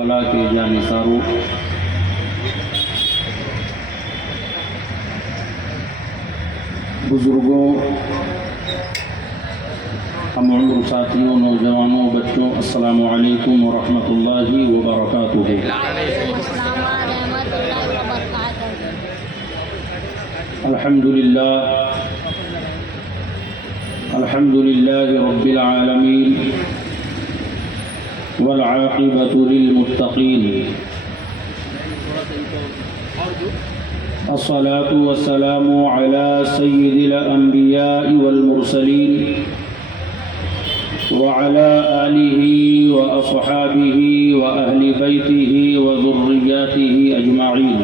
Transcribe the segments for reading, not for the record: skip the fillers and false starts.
اللہ کے جانثاروں، بزرگوں، ہم عمر ساتھیوں، نوجوانوں، بچوں، السلام علیکم ورحمۃ اللہ وبرکاتہ۔ الحمد للہ رب العالمین والعاقبۃ للمتقین، الصلاة والسلام على سید الانبیاء والمرسلین وعلى آلہ واصحابہ واہل بیتہ وذریاتہ اجمعین،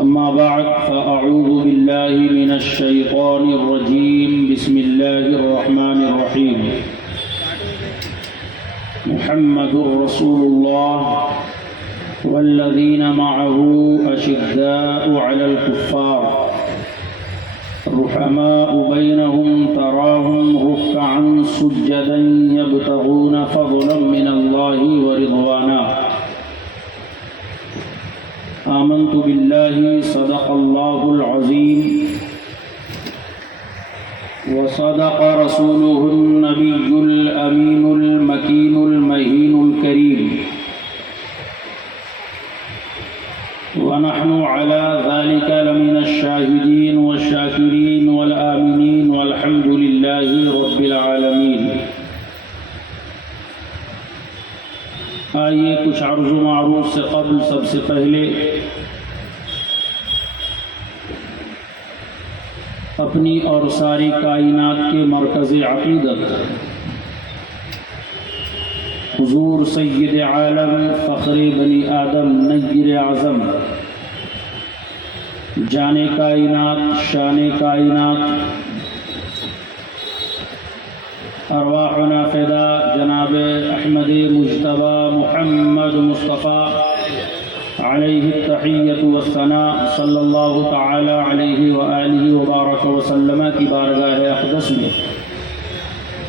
اما بعد فاعوذ باللہ من الشیطان الرجیم، بسم اللہ الرحمن الرحیم۔ محمد رسول اللہ والذین معه اشداء علی الکفار رحماء بینہم تراہم رکعا سجدا یبتغون فضلا من اللہ ورضوانا۔ آمنت باللہ صدق اللہ العظیم وصدق رسوله النبی الامین المکین المہین الکریم، ونحن على ذلك لمن الشاہدین والشاکرین والآمنین والحمد للہ رب العالمین۔ آئیے کچھ عرض و معروف سے قبل سب سے پہلے اپنی اور ساری کائنات کے مرکز عقیدت حضور سید عالم فخر بنی آدم نیر اعظم جان کائنات شان کائنات ارواحنا فدا جناب احمد مجتبی محمد مصطفیٰ علیہ التحیۃ والثناء صلی اللہ تعالی علیہ وآلہ وبارک وسلم کی بارگاہ اقدس میں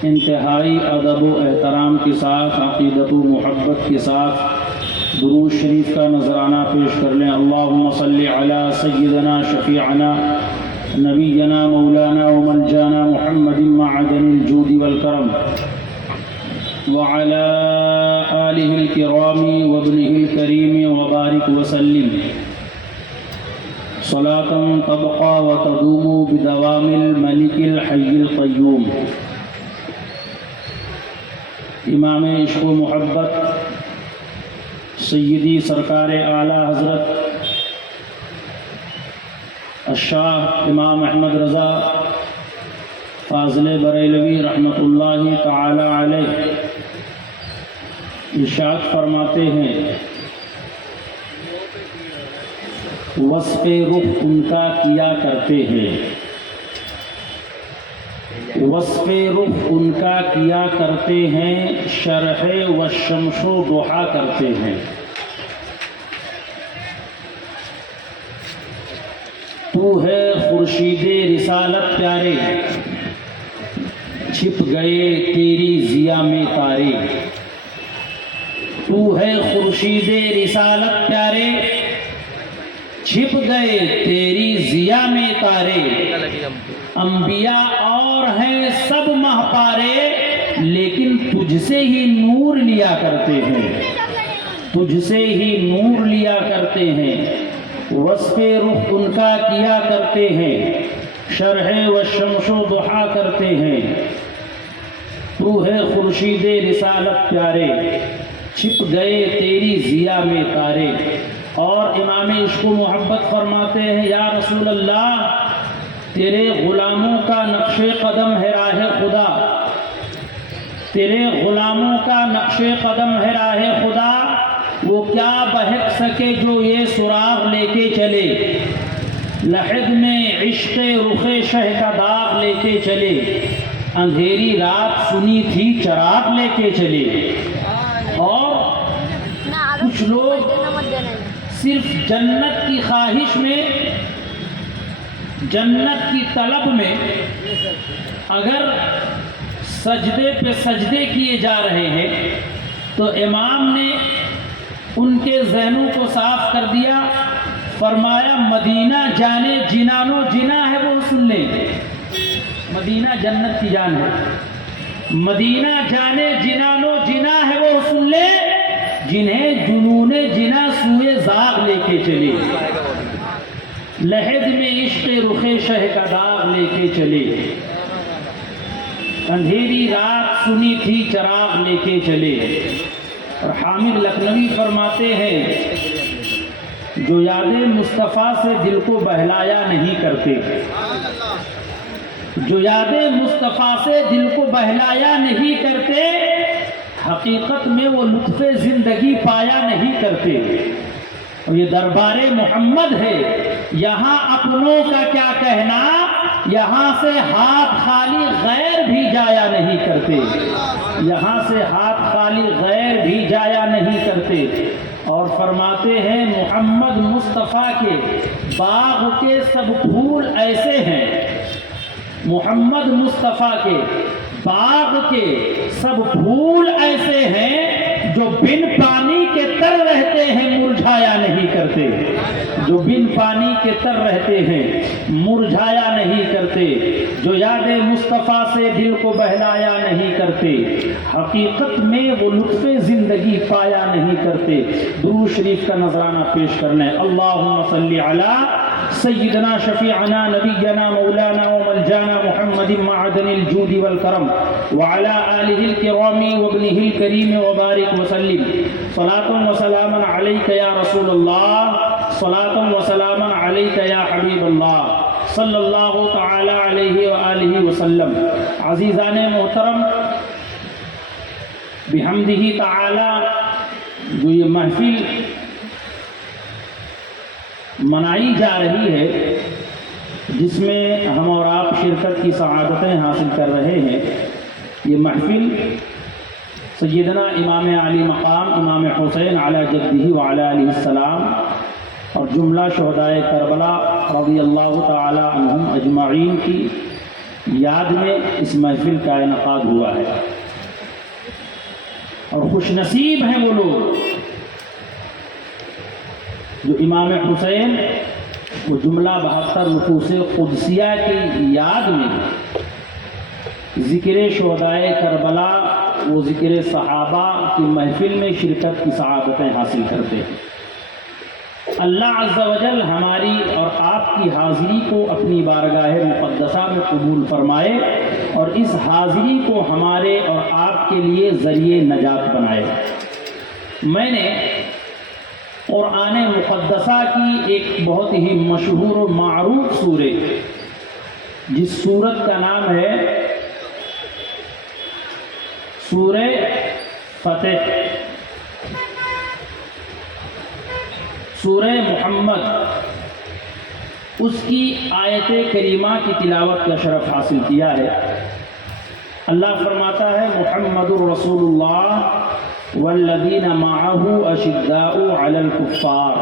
انتہائی ادب و احترام کے ساتھ، عقیدت و محبت کے ساتھ درود شریف کا نذرانہ پیش کر لیں۔ اللہم صلی علی سیدنا شفیعنا نبینا مولانا وملجانا محمد معدن الجود والکرم وعلى آلہ الکرام وابنہ الکریم وبارک وسلم صلاة تبقى وتدوم بدوام الملک الحی القیوم۔ امام عشق و محبت سیدی سرکار اعلیٰ حضرت الشاہ امام احمد رضا فاضل بریلوی رحمۃ اللہ تعالی علیہ ارشاد فرماتے ہیں، وصف رخ ان کا کیا کرتے ہیں، وصف رخ ان کا کیا کرتے ہیں، شرح والشمس ضحا کرتے ہیں۔ تو ہے خورشید رسالت پیارے، چھپ گئے تیری ضیا میں تارے۔ تو ہے خورشید رسالت پیارے، چھپ گئے تیری ضیا میں تارے۔ انبیاء اور ہیں سب ماہ پارے، لیکن تجھ سے ہی نور لیا کرتے ہیں، تجھ سے ہی نور لیا کرتے ہیں۔ وصف رخ ان کا کیا کرتے ہیں، شرح والشمس ضحا کرتے ہیں۔ تو ہے خورشید رسالت پیارے، چھپ گئے تیری ضیا میں تارے۔ اور امام عشق و محبت فرماتے ہیں، یا رسول اللہ تیرے غلاموں کا نقش قدم ہے راہ خدا، تیرے غلاموں کا نقش قدم ہے راہ خدا، وہ کیا بہک سکے جو یہ سراغ لے کے چلے، لحد میں عشق رخ شہ کا داغ لے کے چلے، اندھیری رات سنی تھی چراغ لے کے چلے۔ اور کچھ لوگ صرف جنت کی خواہش میں، جنت کی طلب میں اگر سجدے پہ سجدے کیے جا رہے ہیں تو امام نے ان کے ذہنوں کو صاف کر دیا، فرمایا مدینہ جانے جنان و جنا ہے وہ سن لیں، مدینہ جنت کی جان ہے، مدینہ جانے جنان و جنا ہے وہ سن لیں جنہیں جنون جنا سوئے زاغ لے کے چلے، لحد میں عشق رخ شہ کا داغ لے کے چلے، اندھیری رات سنی تھی چراغ لے کے چلے۔ اور حامد لکھنوی فرماتے ہیں جو یادیں مصطفیٰ سے دل کو بہلایا نہیں کرتے، جو یادیں مصطفیٰ سے دل کو بہلایا نہیں کرتے، حقیقت میں وہ لطف زندگی پایا نہیں کرتے۔ اور یہ دربار محمد ہے، یہاں اپنوں کا کیا کہنا، یہاں سے ہاتھ خالی غیر بھی جایا نہیں کرتے، یہاں سے ہاتھ خالی غیر بھی جایا نہیں کرتے۔ اور فرماتے ہیں محمد مصطفیٰ کے باغ کے سب پھول ایسے ہیں، محمد مصطفیٰ کے باغ کے سب پھول ایسے ہیں جو بن پانی کے تر رہتے ہیں مرجھایا نہیں کرتے، جو بن پانی کے تر رہتے ہیں مرجھایا نہیں کرتے، جو یاد مصطفیٰ سے دل کو بہلایا نہیں کرتے، حقیقت میں وہ لطف زندگی پایا نہیں کرتے۔ درود شریف کا نذرانہ پیش کرنا ہے۔ اللہم صلی علی سیدنا شفیعنا نبینا مولانا وملجانا محمد معدن الجود والکرم وعلى آلہ الکرام وابنہ الکریم وبارک وسلم، صلاة وسلاما علیک یا رسول اللہ، صلاة وسلاما علیک یا حبیب اللہ، صلی اللہ تعالی علیہ وآلہ وسلم۔ عزیزان محترم، بحمدہ تعالی جو یہ محفل منائی جا رہی ہے، جس میں ہم اور آپ شرکت کی سعادتیں حاصل کر رہے ہیں، یہ محفل سیدنا امام علی مقام امام حسین علی جدہ وعلی علیہ السلام اور جملہ شہدائے کربلا رضی اللہ تعالی عنہم اجمعین کی یاد میں اس محفل کا انعقاد ہوا ہے۔ اور خوش نصیب ہیں وہ لوگ جو امام حسین وہ جملہ 72 نفوس قدسیہ کی یاد میں ذکر شہدائے کربلا، وہ ذکر صحابہ کی محفل میں شرکت کی سعادتیں حاصل کرتے ہیں۔ اللہ عز و جل ہماری اور آپ کی حاضری کو اپنی بارگاہ مقدسہ میں قبول فرمائے اور اس حاضری کو ہمارے اور آپ کے لیے ذریعہ نجات بنائے۔ میں نے قرآن مقدسہ کی ایک بہت ہی مشہور و معروف سورہ، جس سورت کا نام ہے سورہ فتح، سورہ محمد، اس کی آیت کریمہ کی تلاوت کا شرف حاصل کیا ہے۔ اللہ فرماتا ہے محمد رسول اللہ والذین معہ اشداء علی الکفار،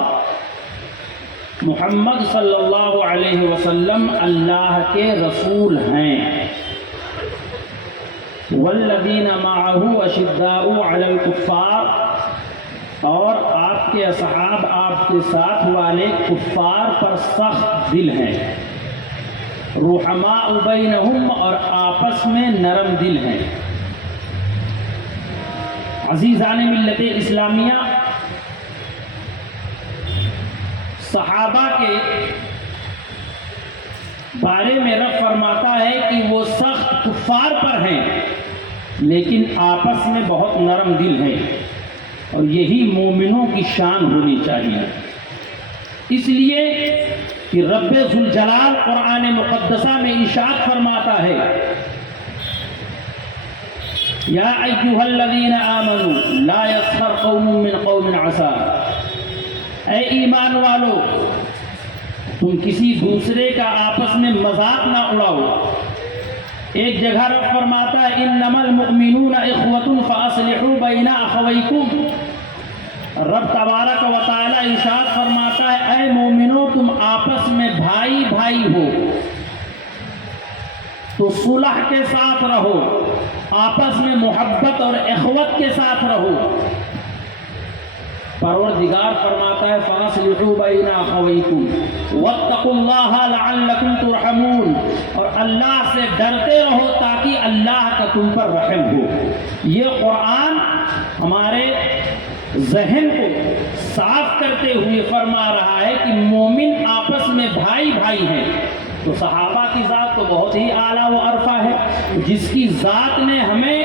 محمد صلی اللہ علیہ وسلم اللہ کے رسول ہیں، والذین معہ اشداء علی الکفار، اور آپ کے اصحاب آپ کے ساتھ والے کفار پر سخت دل ہیں، رحماء بینہم، اور آپس میں نرم دل ہیں۔ عزیزان ملت اسلامیہ، صحابہ کے بارے میں رب فرماتا ہے کہ وہ سخت کفار پر ہیں لیکن آپس میں بہت نرم دل ہیں، اور یہی مومنوں کی شان ہونی چاہیے۔ اس لیے کہ رب ذوالجلال قرآن مقدسہ میں ارشاد فرماتا ہے یا ایھا الذین آمنوا لا یسخر قوم من قوم عسى، اے ایمان والو تم کسی دوسرے کا آپس میں مذاق نہ اڑاؤ۔ ایک جگہ رب فرماتا ہے انما المؤمنون اخوة فاصلحوا بین اخویکم، رب تبارک و تعالی ارشاد فرماتا ہے اے مومنو تم آپس میں بھائی بھائی ہو، تو صلح کے ساتھ رہو، آپس میں محبت اور اخوت کے ساتھ رہو۔ پروردگار فرماتا ہے فَأَصْلِحُوا بَيْنَ أَخَوَيْكُمْ وَاتَّقُوا اللَّهَ لَعَلَّكُمْ تُرْحَمُونَ، اور اللہ سے ڈرتے رہو تاکہ اللہ کا تم پر رحم ہو۔ یہ قرآن ہمارے ذہن کو صاف کرتے ہوئے فرما رہا ہے کہ مومن آپس میں بھائی بھائی ہیں۔ تو صحابہ کی ذات تو بہت ہی اعلیٰ و عرفہ ہے، جس کی ذات نے ہمیں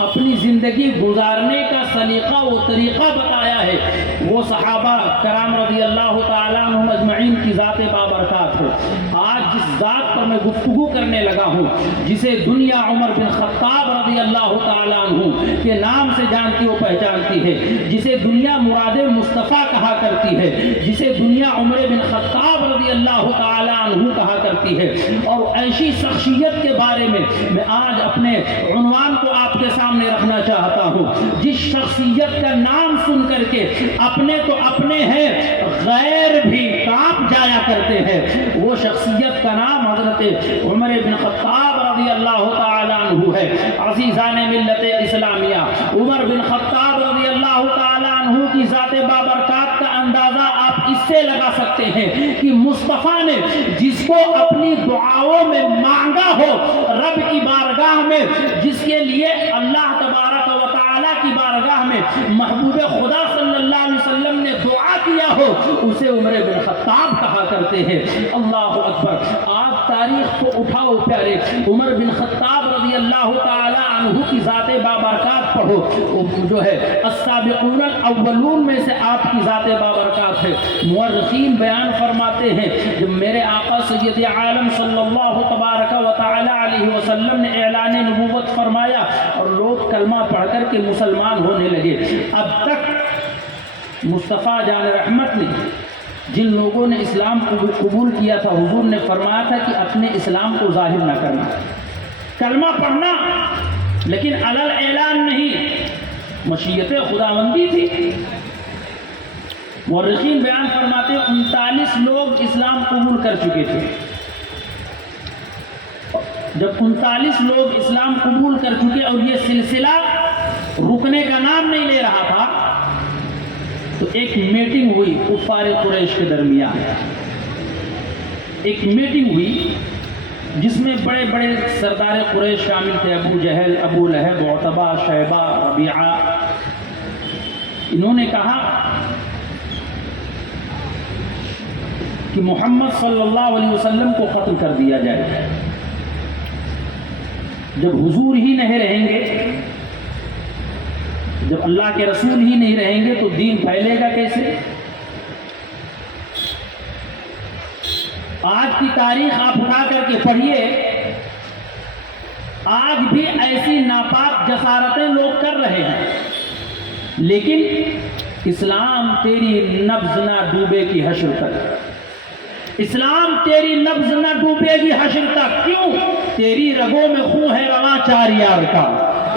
اپنی زندگی گزارنے کا سلیقہ و طریقہ بتایا ہے، وہ صحابہ کرام رضی اللہ تعالیٰ عنہم اجمعین کی ذات بابرکات ہے۔ آج جس ذات پر میں گفتگو کرنے لگا ہوں، جسے دنیا عمر بن خطاب رضی اللہ تعالیٰ عنہ کے نام سے جانتی و پہچانتی ہے، جسے دنیا مراد مصطفیٰ کہا کرتی ہے، جسے دنیا عمر بن خطاب رضی اللہ تعالیٰ عنہ کہا کرتی ہے، اور ایسی شخصیت کے بارے میں آج اپنے عنوان کو آپ کے سامنے رکھنا چاہتا ہوں، جس شخصیت کا نام سن کر کے اپنے تو اپنے ہیں، غیر بھی کانپ جایا کرتے ہیں، وہ شخصیت کا نام حضرت عمر بن خطاب رضی اللہ تعالیٰ عنہ ہے۔ عزیزان ملت اسلامیہ، عمر بن خطاب رضی اللہ تعالیٰ عنہ کی ذات بابرکات کا اندازہ آپ اس سے لگا سکتے ہیں کہ مصطفیٰ نے جس کو اپنی دعاؤں میں مانگا ہو، رب کی بارگاہ میں جس کے لیے اللہ تبارک و تعالیٰ کی بارگاہ میں محبوب خدا صلی اللہ علیہ وسلم نے دعا کیا ہو، اسے عمر بن خطاب کہا کرتے ہیں۔ اللہ اکبر! آپ تاریخ کو اٹھاؤ پیارے، عمر بن خطاب رضی اللہ تعالیٰ عنہ کی ذات بابرکات پڑھو، جو ہے السابقون الاولون میں سے آپ کی ذات بابرکات ہے۔ مورخین بیان فرماتے ہیں جب میرے آقا سید عالم صلی اللہ تبارک و تعالیٰ علیہ وسلم نے اعلان نبوت فرمایا اور لوگ کلمہ پڑھ کر کے مسلمان ہونے لگے، اب تک مصطفیٰ جان رحمت نے جن لوگوں نے اسلام کو قبول کیا تھا، حضور نے فرمایا تھا کہ اپنے اسلام کو ظاہر نہ کرنا، کلمہ پڑھنا لیکن علل اعلان نہیں، مشیت خداوندی تھی۔ مورخین بیان فرماتے ہیں 39 لوگ اسلام قبول کر چکے تھے۔ جب 39 لوگ اسلام قبول کر چکے اور یہ سلسلہ رکنے کا نام نہیں لے رہا تھا، تو ایک میٹنگ ہوئی کفار قریش کے درمیان، ایک میٹنگ ہوئی جس میں بڑے بڑے سردار قریش شامل تھے، ابو جہل، ابو لہب، عتبہ، شیبہ، ربیعہ۔ انہوں نے کہا کہ محمد صلی اللہ علیہ وسلم کو قتل کر دیا جائے، جب حضور ہی نہیں رہیں گے، جب اللہ کے رسول ہی نہیں رہیں گے تو دین پھیلے گا کیسے؟ آج کی تاریخ آپ اٹھا کر کے پڑھیے، آج بھی ایسی ناپاک جسارتیں لوگ کر رہے ہیں، لیکن اسلام تیری نبض نہ ڈوبے گی حشر تک، اسلام تیری نبض نہ ڈوبے گی حشر تک۔ کیوں؟ تیری رگوں میں خون ہے رواں 4 یار کا۔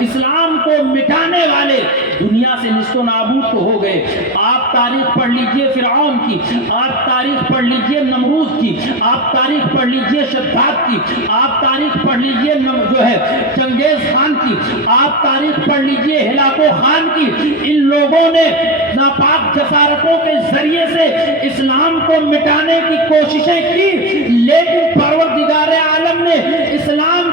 اسلام کو مٹانے والے دنیا سے نصف و نابود تو ہو گئے۔ آپ تاریخ پڑھ لیجئے فرعون کی، آپ تاریخ پڑھ لیجئے نمرود کی، آپ تاریخ پڑھ لیجئے شداد کی، آپ تاریخ پڑھ لیجئے جو ہے چنگیز خان کی، آپ تاریخ پڑھ لیجئے ہلاکو خان کی۔ ان لوگوں نے ناپاک جسارتوں کے ذریعے سے اسلام کو مٹانے کی کوششیں کی، لیکن پروردگار عالم نے اسلام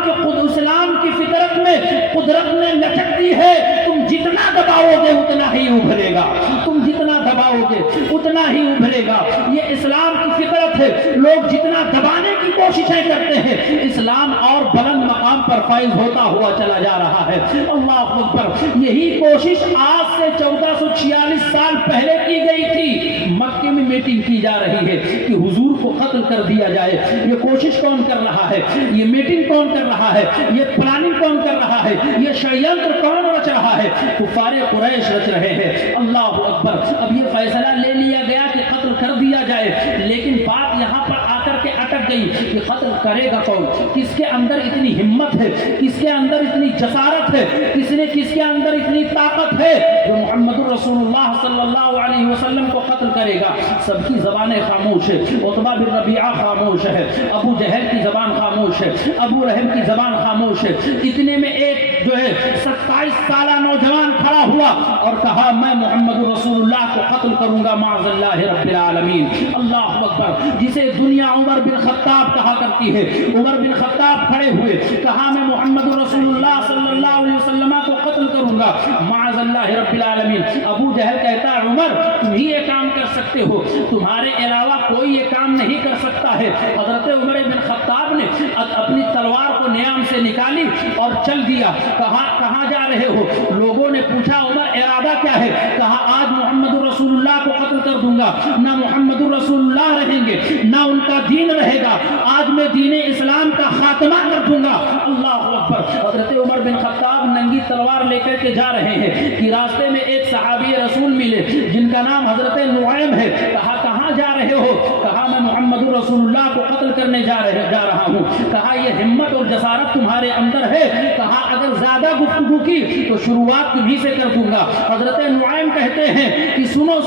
کی فطرت میں قدرت نے لچک دی ہے، تم جتنا دباؤ گے اتنا ہی ابھرے گا، تم جتنا دباؤ گے اتنا ہی ابھرے گا۔ یہ اسلام کی فطرت ہے، لوگ جتنا دبانے کی کوششیں کرتے ہیں، اسلام اور بلند مقام پر فائز ہوتا ہوا چلا جا رہا ہے۔ اللہ اکبر! یہی کوشش آج سے 1446 سال پہلے کی گئی تھی، مکے میں میٹنگ کی جا رہی ہے کہ حضور کو قتل کر دیا جائے۔ یہ کوشش کون کر رہا ہے؟ یہ میٹنگ کون کر رہا ہے؟ یہ پلاننگ کون کر رہا ہے؟ یہ شریعت کون رچ رہا ہے؟ کفار قریش رچ رہے ہیں۔ اللہ اکبر! اب یہ فیصلہ لے لیا گیا کہ قتل کر دیا جائے، لیکن بات یہاں پر آ کر کے اٹک گئی کہ قتل کرے گا کون؟ کس کے اندر اتنی ہمت ہے، کس کے اندر اتنی جسارت ہے، کس کے اندر اتنی طاقت ہے جو محمد رسول اللہ صلی اللہ علیہ وسلم کو قتل کرے گا؟ سب کی زبانیں خاموش ہے. عتبہ بن ربیعہ خاموش ہے, ابو جہل کی زبان خاموش ہے, ابو لہب کی زبان خاموش ہے. اتنے میں ایک جو ہے 27 سالہ نوجوان کھڑا ہوا اور کہا میں محمد رسول اللہ کو قتل کروں گا معاذ اللہ رب العالمین. اللہ اکبر. جسے دنیا عمر بن خطاب کہا کرتی ہے, عمر بن خطاب کھڑے ہوئے, کہا میں محمد رسول اللہ صلی اللہ علیہ وسلم کو قتل کروں گا معاذ اللہ رب العالمین. ابو جہل کہتا ہے عمر تم ہی یہ کام کر سکتے ہو, تمہارے علاوہ کوئی یہ کام نہیں کر سکتا ہے. حضرت عمر بن خطاب نے اپنی تلوار کو نیام سے نکالی اور چل دیا. کہاں جا رہے ہو؟ لوگوں نے پوچھا عمر ارادہ کیا ہے؟ کہا آج محمد رسول اللہ کو قتل کر دوں گا, نہ محمد رسول اللہ رہیں گے نہ ان کا دین رہے گا, آج میں دین اسلام کا خاتمہ کر دوں گا. اللہ اکبر. حضرت عمر بن خطاب ننگی تلوار لے کر کے جا رہے ہیں کہ راستے میں ایک صحابی رسول ملے جن کا نام حضرت نعیم ہے. کہا کہاں جا رہے ہو؟ کہا میں محمد رسول اللہ کو قتل کرنے جا رہا ہوں. کہا یہ ہمت اور جسارت تمہارے اندر ہے؟ کہا اگر زیادہ گفتگو کی تو شروعات تمہیں سے کر دوں گا. حضرت نعیم کہتے ہیں کہ سنو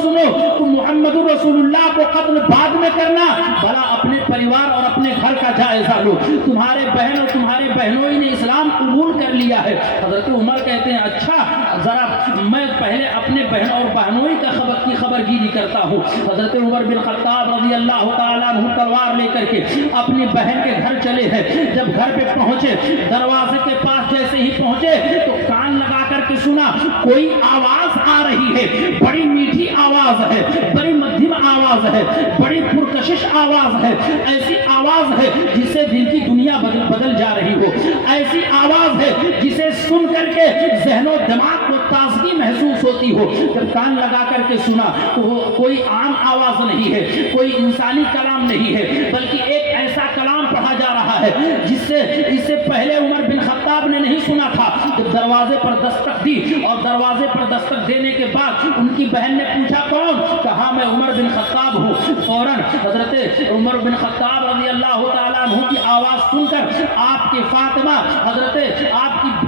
تم محمد رسول اللہ کو قتل بعد میں کرنا, بھلا اپنے پریوار اور اپنے گھر کا جائزہ لو. تمہارے بہن اور تمہارے بہنوئی نے اسلام قبول کر لیا ہے. حضرت عمر کہتے ہیں اچھا ذرا میں پہلے اپنے بہن اور بہنوئی کی خبر گیری کرتا ہوں. حضرت عمر بن خطاب رضی اللہ تعالیٰ عنہ تلوار لے کر کے اپنی بہن کے گھر چلے ہیں. جب گھر پہ پہنچے, دروازے کے پاس جیسے ہی پہنچے تو کان لگا کر کے سنا کوئی آواز آ رہی ہے. بڑی میٹھی آواز ہے, بڑی مدھم آواز ہے, بڑی پرکشش آواز ہے. ایسی آواز ہے جس سے دل کی دنیا بدل جا رہی ہو. ایسی آواز ہے جسے سن کر کے ذہن و دماغ کو تازگی محسوس ہوتی ہو. جب کان لگا کر کے سنا تو وہ کوئی عام آواز نہیں ہے, کوئی انسانی کلام نہیں ہے, بلکہ ایک ایسا کلام پڑھا جا رہا ہے جس سے پہلے عمر بن خطاب نے نہیں سنا تھا. جب دروازے پر دستک دی اور دروازے پر دستک دینے کے بعد ان کی بہن نے پوچھا کون؟ کہا میں عمر بن خطاب ہوں. فوراً حضرت عمر بن خطاب رضی اللہ تعالیٰ عنہ کی آواز سن کر آپ کی فاطمہ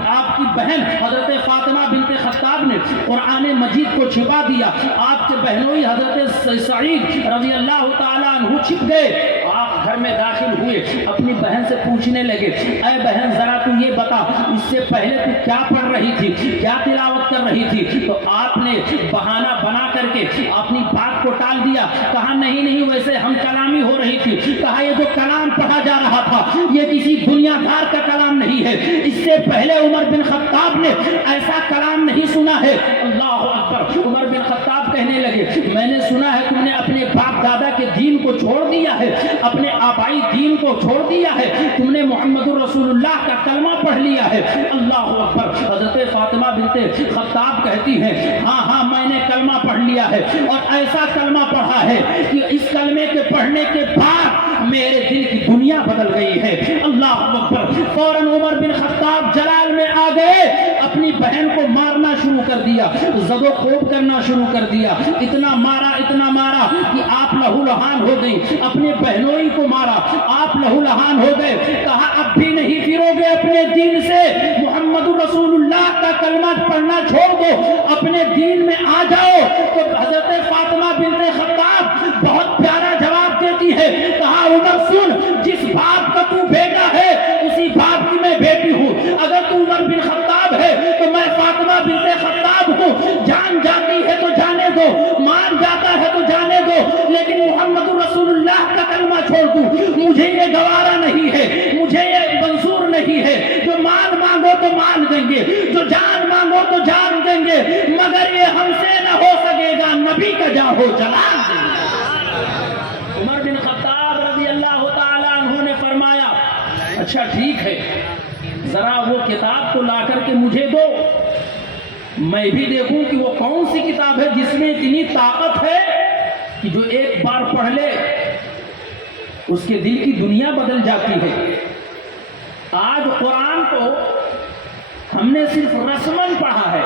آپ کی بہن حضرت فاطمہ بنت خطاب نے قرآن مجید کو چھپا دیا. آپ کے بہنوئی حضرت سعید رضی اللہ تعالیٰ عنہ چھپ گئے. آپ گھر میں داخل ہوئے, اپنی بہن سے پوچھنے لگے اے بہن ذرا تو یہ بتا اس سے پہلے تو کیا پڑھ رہی تھی, کیا تلاوت کر رہی تھی؟ تو آپ نے بہانہ بنا کر کے اپنی بات کو ٹال دیا. کہا نہیں ویسے ہم کلامی ہو رہی تھی. کہا یہ جو کلام پڑھا جا رہا تھا یہ کسی دنیا دار کا کلام نہیں ہے, اس سے پہلے عمر بن خطاب نے ایسا کلام نہیں سنا ہے. اللہ اکبر. عمر بن خطاب کہنے لگے میں نے سنا ہے تم نے اپنے باپ دادا کے دین کو چھوڑ دیا ہے, اپنے آبائی دین کو چھوڑ دیا ہے, تم نے محمد رسول اللہ کا کلمہ پڑھ لیا ہے. اللہ اکبر. حضرت فاطمہ بنت خطاب کہتی ہیں ہاں میں نے کلمہ پڑھ لیا ہے, اور ایسا کلمہ پڑھا ہے کہ اس کلمے کے پڑھنے کے بعد میرے دل کی دنیا بدل گئی ہے. اللہ اکبر. فوراً عمر بن خطاب جلال میں آ گئے, اپنی بہن کو مارنا شروع کر دیا, زد و خوب کرنا شروع کر دیا. اتنا مارا کہ آپ لہو لہان ہو گئی. اپنے بہنوئی کو مارا, آپ لہو لہان ہو گئے. کہا اب بھی نہیں پھرو گے اپنے دین سے, محمد رسول اللہ کا کلمہ پڑھنا چھوڑ دو, اپنے دین میں آ جاؤ. تو حضرت فاطمہ بنت خطاب بہت پیارا جواب دیتی ہے. کہا عمر سن, جس باپ کا تو بیٹا ہے اسی باپ کی میں بیٹی ہوں. اگر تو عمر بن خطاب ہے تو میں فاطمہ بنت خطاب ہوں. جان جاتی ہے تو جانے دو, مان جاتا ہے تو جانے دو, لیکن محمد رسول اللہ کا کلمہ چھوڑ دوں. مجھے یہ گوارا نہیں ہے, مجھے یہ منظور نہیں ہے. جو مان مانگو تو مان دیں گے, جو جان مانگو تو جان دیں گے, مگر یہ ہم سے نہ ہو سکے گا, نبی کا جاہو جلال دیں گے. عمر بن خطاب رضی اللہ تعالیٰ عنہ نے فرمایا اچھا ٹھیک ہے, ذرا وہ کتاب کو لا کر کے مجھے دو, میں بھی دیکھوں کہ وہ کون سی کتاب ہے جس میں اتنی طاقت ہے کہ جو ایک بار پڑھ لے اس کے دل کی دنیا بدل جاتی ہے. آج قرآن کو ہم نے صرف رسمن پڑھا ہے.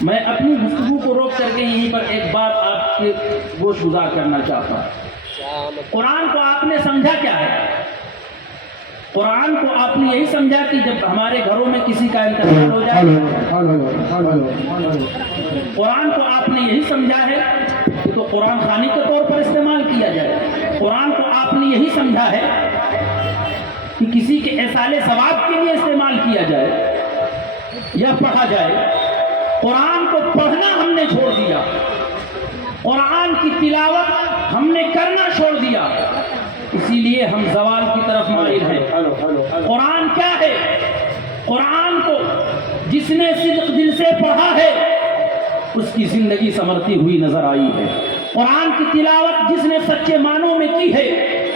میں اپنی گفتگو کو روک کر کے یہیں پر ایک بات آپ کے گوش گزار کرنا چاہتا ہوں. قرآن کو آپ نے سمجھا کیا ہے؟ قرآن کو آپ نے یہی سمجھا کہ جب ہمارے گھروں میں کسی کا انتقال ہو جائے، قرآن کو آپ نے یہی سمجھا ہے کہ تو قرآن خوانی کے طور پر استعمال کیا جائے، قرآن کو آپ نے یہی سمجھا ہے کہ کسی کے احصال ثواب کے لیے استعمال کیا جائے یا پڑھا جائے۔ قرآن کو پڑھنا ہم نے چھوڑ دیا، قرآن کی تلاوت ہم نے کرنا چھوڑ دیا، اسی لیے ہم زوال کی طرف مائل ہیں۔ قرآن کیا ہے؟ قرآن کو جس نے صدق دل سے پڑھا ہے اس کی زندگی سنورتی ہوئی نظر آئی ہے، قرآن کی تلاوت جس نے سچے معنوں میں کی ہے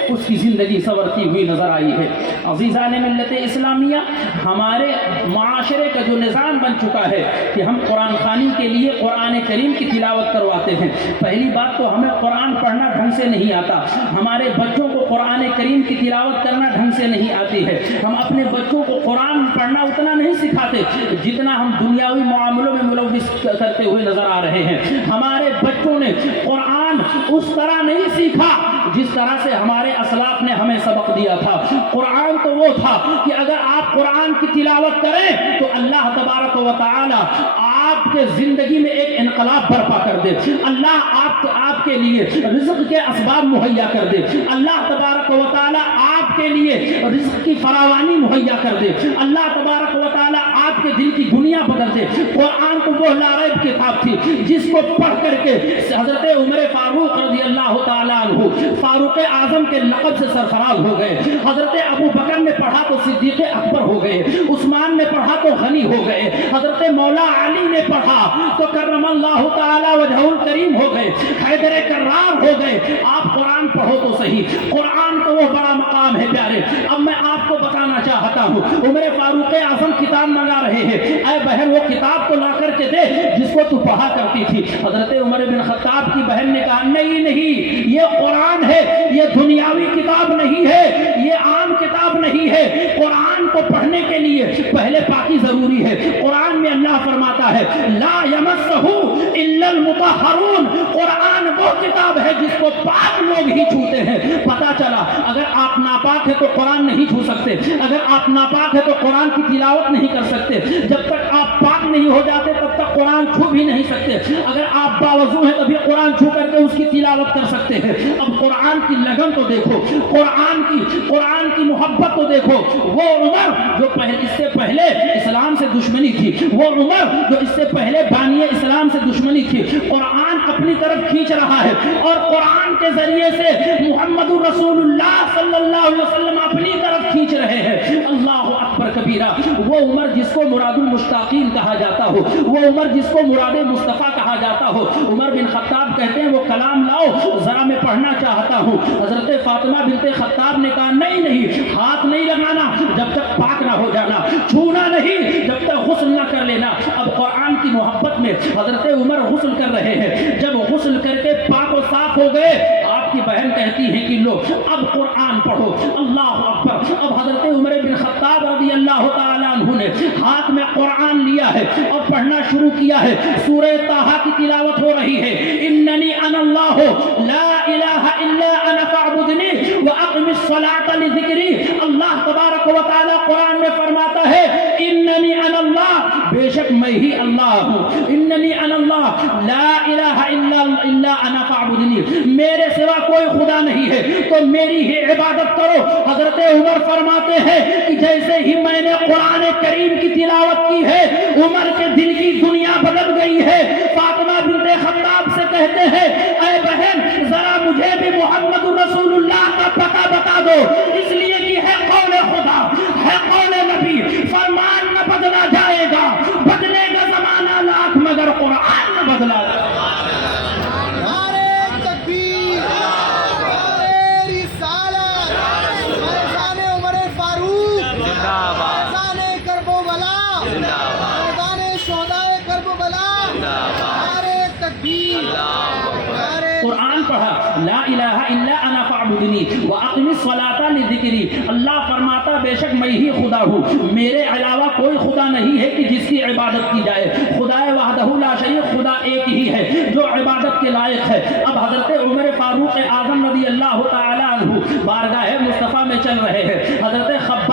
اس کی زندگی سنورتی ہوئی نظر آئی ہے۔ عزیزان ملت اسلامیہ، ہمارے معاشرے کا جو نظام بن چکا ہے کہ ہم قرآن خوانی کے لیے قرآن کریم کی تلاوت کرواتے ہیں۔ پہلی بات تو ہمیں قرآن پڑھنا ڈھنگ سے نہیں آتا، ہمارے بچوں کو قرآن کریم کی تلاوت کرنا ڈھنگ سے نہیں آتی ہے، ہم اپنے بچوں کو قرآن پڑھنا اتنا نہیں سکھاتے جتنا ہم دنیاوی معاملوں میں ملوث کرتے ہوئے نظر آ رہے ہیں۔ ہمارے بچوں نے قرآن اس طرح نہیں سیکھا جس طرح سے ہمارے اسلاف نے ہمیں سبق دیا تھا۔ قرآن تو وہ تھا کہ اگر آپ قرآن کی تلاوت کریں تو اللہ تبارک و تعالی آپ کے زندگی میں ایک انقلاب برپا کر دے، اللہ آپ کے لیے رزق کے اسباب مہیا کر دے، اللہ تبارک و تعالی آپ کے لیے رزق کی فراوانی مہیا کر دے، اللہ تبارک و تعالی آپ کے دل کی دنیا بدل دے۔ قرآن تو وہ لاریب کتاب تھی جس کو پڑھ کر کے حضرت عمر فاروق رضی اللہ تعالیٰ عنہ فاروق اعظم کے لقب سے سرفراز ہو گئے، حضرت ابو بکر نے پڑھا تو صدیق اکبر ہو گئے، عثمان نے پڑھا تو غنی ہو گئے، حضرت مولا علی نے پڑھا تو کرم اللہ تعالیٰ وجہہ الکریم ہو گئے، حیدر کرار ہو گئے۔ آپ قرآن پڑھو تو صحیح، قرآن تو وہ بڑا مقام ہے پیارے۔ اب میں آپ کو بتانا چاہتا ہوں، عمر فاروق اعظم کتاب منگا رہے ہیں، اے بہن وہ کتاب تو لا کر کے دے جس کو تو پڑھا کرتی تھی۔ حضرت عمر بن خطاب کی بہن نے کہا نہیں، یہ قرآن ہے، یہ دنیاوی کتاب نہیں ہے، یہ عام کتاب نہیں ہے، قرآن کو پڑھنے کے لیے پہلے پاکی ضروری ہے۔ قرآن میں اللہ فرماتا ہے لا یمسہ الا المطہرون، قرآن وہ کتاب ہے جس کو پاک لوگ ہی چھوتے ہیں۔ پتا چلا اگر آپ ناپاک ہے تو قرآن نہیں چھو سکتے، اگر آپ ناپاک ہے تو قرآن کی تلاوت نہیں کر سکتے، جب تک آپ پاک نہیں ہو جاتے تب تک قرآن چھو بھی نہیں سکتے، اگر آپ باوضو ہیں تبھی قرآن چھو کر کے اس کی تلاوت کر سکتے ہیں۔ اب قرآن کی لگن تو دیکھو، قرآن کی محبت تو دیکھو۔ وہ عمر جو اس سے پہلے اسلام سے دشمنی تھی، وہ عمر جو اس سے پہلے بانی اسلام سے دشمنی تھی، قرآن اپنی طرف کھینچ رہا ہے اور قرآن کے ذریعے سے محمد رسول اللہ صلی اللہ علیہ وسلم اپنی طرف کھینچ رہے ہیں۔ اللہ اکبر کبیرہ۔ وہ عمر جس کو مراد المشتاقین کہا جاتا ہو، وہ عمر جس کو مراد مصطفیٰ کہا جاتا ہو، عمر بن خطاب کہتے ہیں وہ کلام لاؤ ذرا میں پڑھنا چاہتا ہوں۔ حضرت فاطمہ بنت خطاب نے کہا نہیں، ہاتھ نہیں لگانا جب تک پاک نہ ہو جانا، چھونا نہیں جب تک غسل نہ کر لینا۔ اب قرآن کی محبت میں حضرت عمر غسل کر رہے ہیں، جب غسل کر کے پاک و صاف ہو گئے آپ کی بہن کہتی ہے کہ لو اب قرآن پڑھو۔ اللہ اکبر۔ اب حضرت عمر بن خطاب رضی اللہ تعالیٰ عنہ نے ہاتھ میں قرآن لیا ہے اور پڑھنا شروع کیا ہے۔ سورہ طٰہٰ کی تلاوت ہو رہی ہے، اننی انا اللہ لا الہ الا انا فاعبدنی واقم الصلاۃ لذکری۔ اللہ تبارک و تعالی قرآن میں فرماتا ہے اننی انا اللہ، بے شک میں ہی اللہ ہوں، اننی انا اللہ لا الہ الا انا فاعبدنی، میرے سوا کوئی خدا نہیں ہے تو میری ہی عبادت کرو۔ حضرت عمر فرماتے ہیں کہ جیسے ہی میں نے قرآن کریم کی تلاوت کی ہے عمر کے دل کی دنیا بدل گئی ہے۔ فاطمہ بنت خطاب سے کہتے ہیں اے بہن ذرا مجھے بھی محمد رسول اللہ کا پتہ بتا دو، اس لیے کہ ہے قول خدا، ہے قول نبی، فرمان نہ بدلا جائے گا، بدلے گا زمانہ لاکھ مگر قرآن نہ بدلا جائے گا۔ قرآن پڑھا لا الہ الا انا فاعبدنی واقم الصلاۃ لذکری۔ اللہ فرماتا بے شک میں ہی خدا ہوں، میرے علاوہ کوئی خدا نہیں ہے کہ جس کی عبادت کی جائے، خدا وحدہ لا شریک، خدا ایک ہی ہے جو عبادت کے لائق ہے۔ اب حضرت عمر فاروق اعظم رضی اللہ تعالیٰ عنہ بارگاہ مصطفیٰ میں چل رہے ہیں، حضرت خباب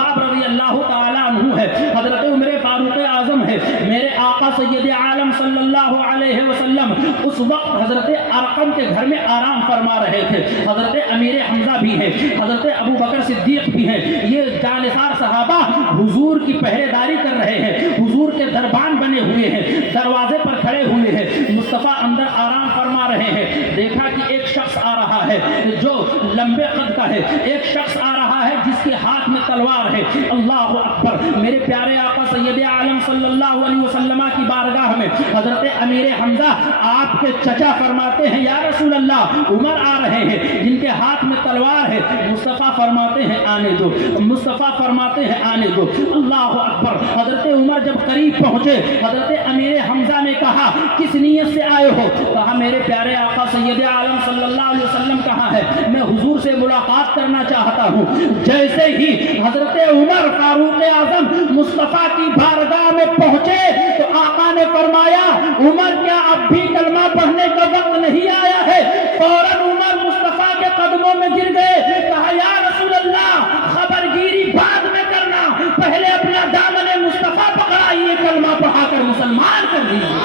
علیہ وسلم اس وقت حضرت ارقم کے گھر میں آرام فرما رہے تھے. حضرت امیر حمزہ بھی ہیں, حضرت ابو بکر صدیق بھی ہیں. یہ جانثار صحابہ حضور کی پہرے داری کر رہے ہیں, حضور کے دربان بنے ہوئے ہیں, دروازے پر کھڑے ہوئے ہیں. مصطفیٰ اندر آرام فرما رہے ہیں. دیکھا کہ ایک شخص آ رہا ہے جو لمبے قد کا ہے, ایک شخص آ رہا ہے جس کے ہاتھ میں تلوار ہے. اللہ اکبر. میرے پیارے آقا سید عالم صلی اللہ علیہ وسلم کی بارگاہ میں حضرت امیر حمزہ آپ کے چچا فرماتے ہیں یا رسول اللہ, عمر آ رہے ہیں جن کے ہاتھ میں تلوار ہے. مصطفیٰ فرماتے ہیں آنے دو, مصطفیٰ فرماتے ہیں آنے دو. اللہ اکبر. حضرت عمر جب قریب پہنچے, حضرت امیر حمزہ نے کہا کس نیت سے آئے ہو؟ کہا میرے پیارے آقا سید عالم صلی اللہ علیہ وسلم کہاں ہے, میں حضور سے ملاقات کرنا چاہتا ہوں. جیسے ہی حضرت عمر فاروق اعظم مصطفیٰ کی بارگاہ میں پہنچے تو آقا نے فرمایا عمر کیا اب بھی کلمہ پڑھنے کا وقت نہیں آیا ہے؟ فوراً عمر مصطفیٰ کے قدموں میں گر گئے. کہا یا رسول اللہ خبر گیری بعد میں کرنا, پہلے اپنا دامن مصطفیٰ پکڑائیے, کلمہ پڑھا کر مسلمان کر دیجیے.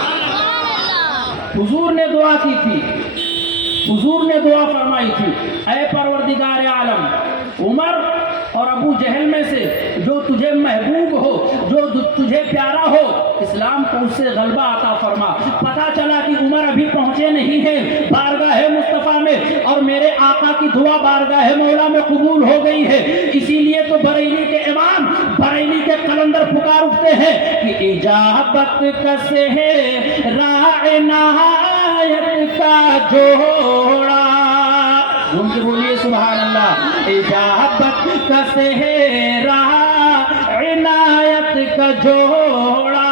حضور نے دعا کی تھی, حضور نے دعا فرمائی تھی, اے پروردگار عالم, عمر اور ابو جہل میں سے جو تجھے محبوب ہو, جو تجھے پیارا ہو, اسلام کو اس سے غلبہ عطا فرما. پتہ چلا کہ عمر ابھی پہنچے نہیں ہیں بارگاہ مصطفیٰ میں, اور میرے آقا کی دعا بارگاہ مولا میں قبول ہو گئی ہے. اسی لیے تو بریلی کے امام, بریلی کے قلندر پکار اٹھتے ہیں کہ اجابت کسے ہے راہ نہایت کا جوڑا. ان کے بولیے سبحان اللہ. اجابت کا سہرا عنایت کا جوڑا,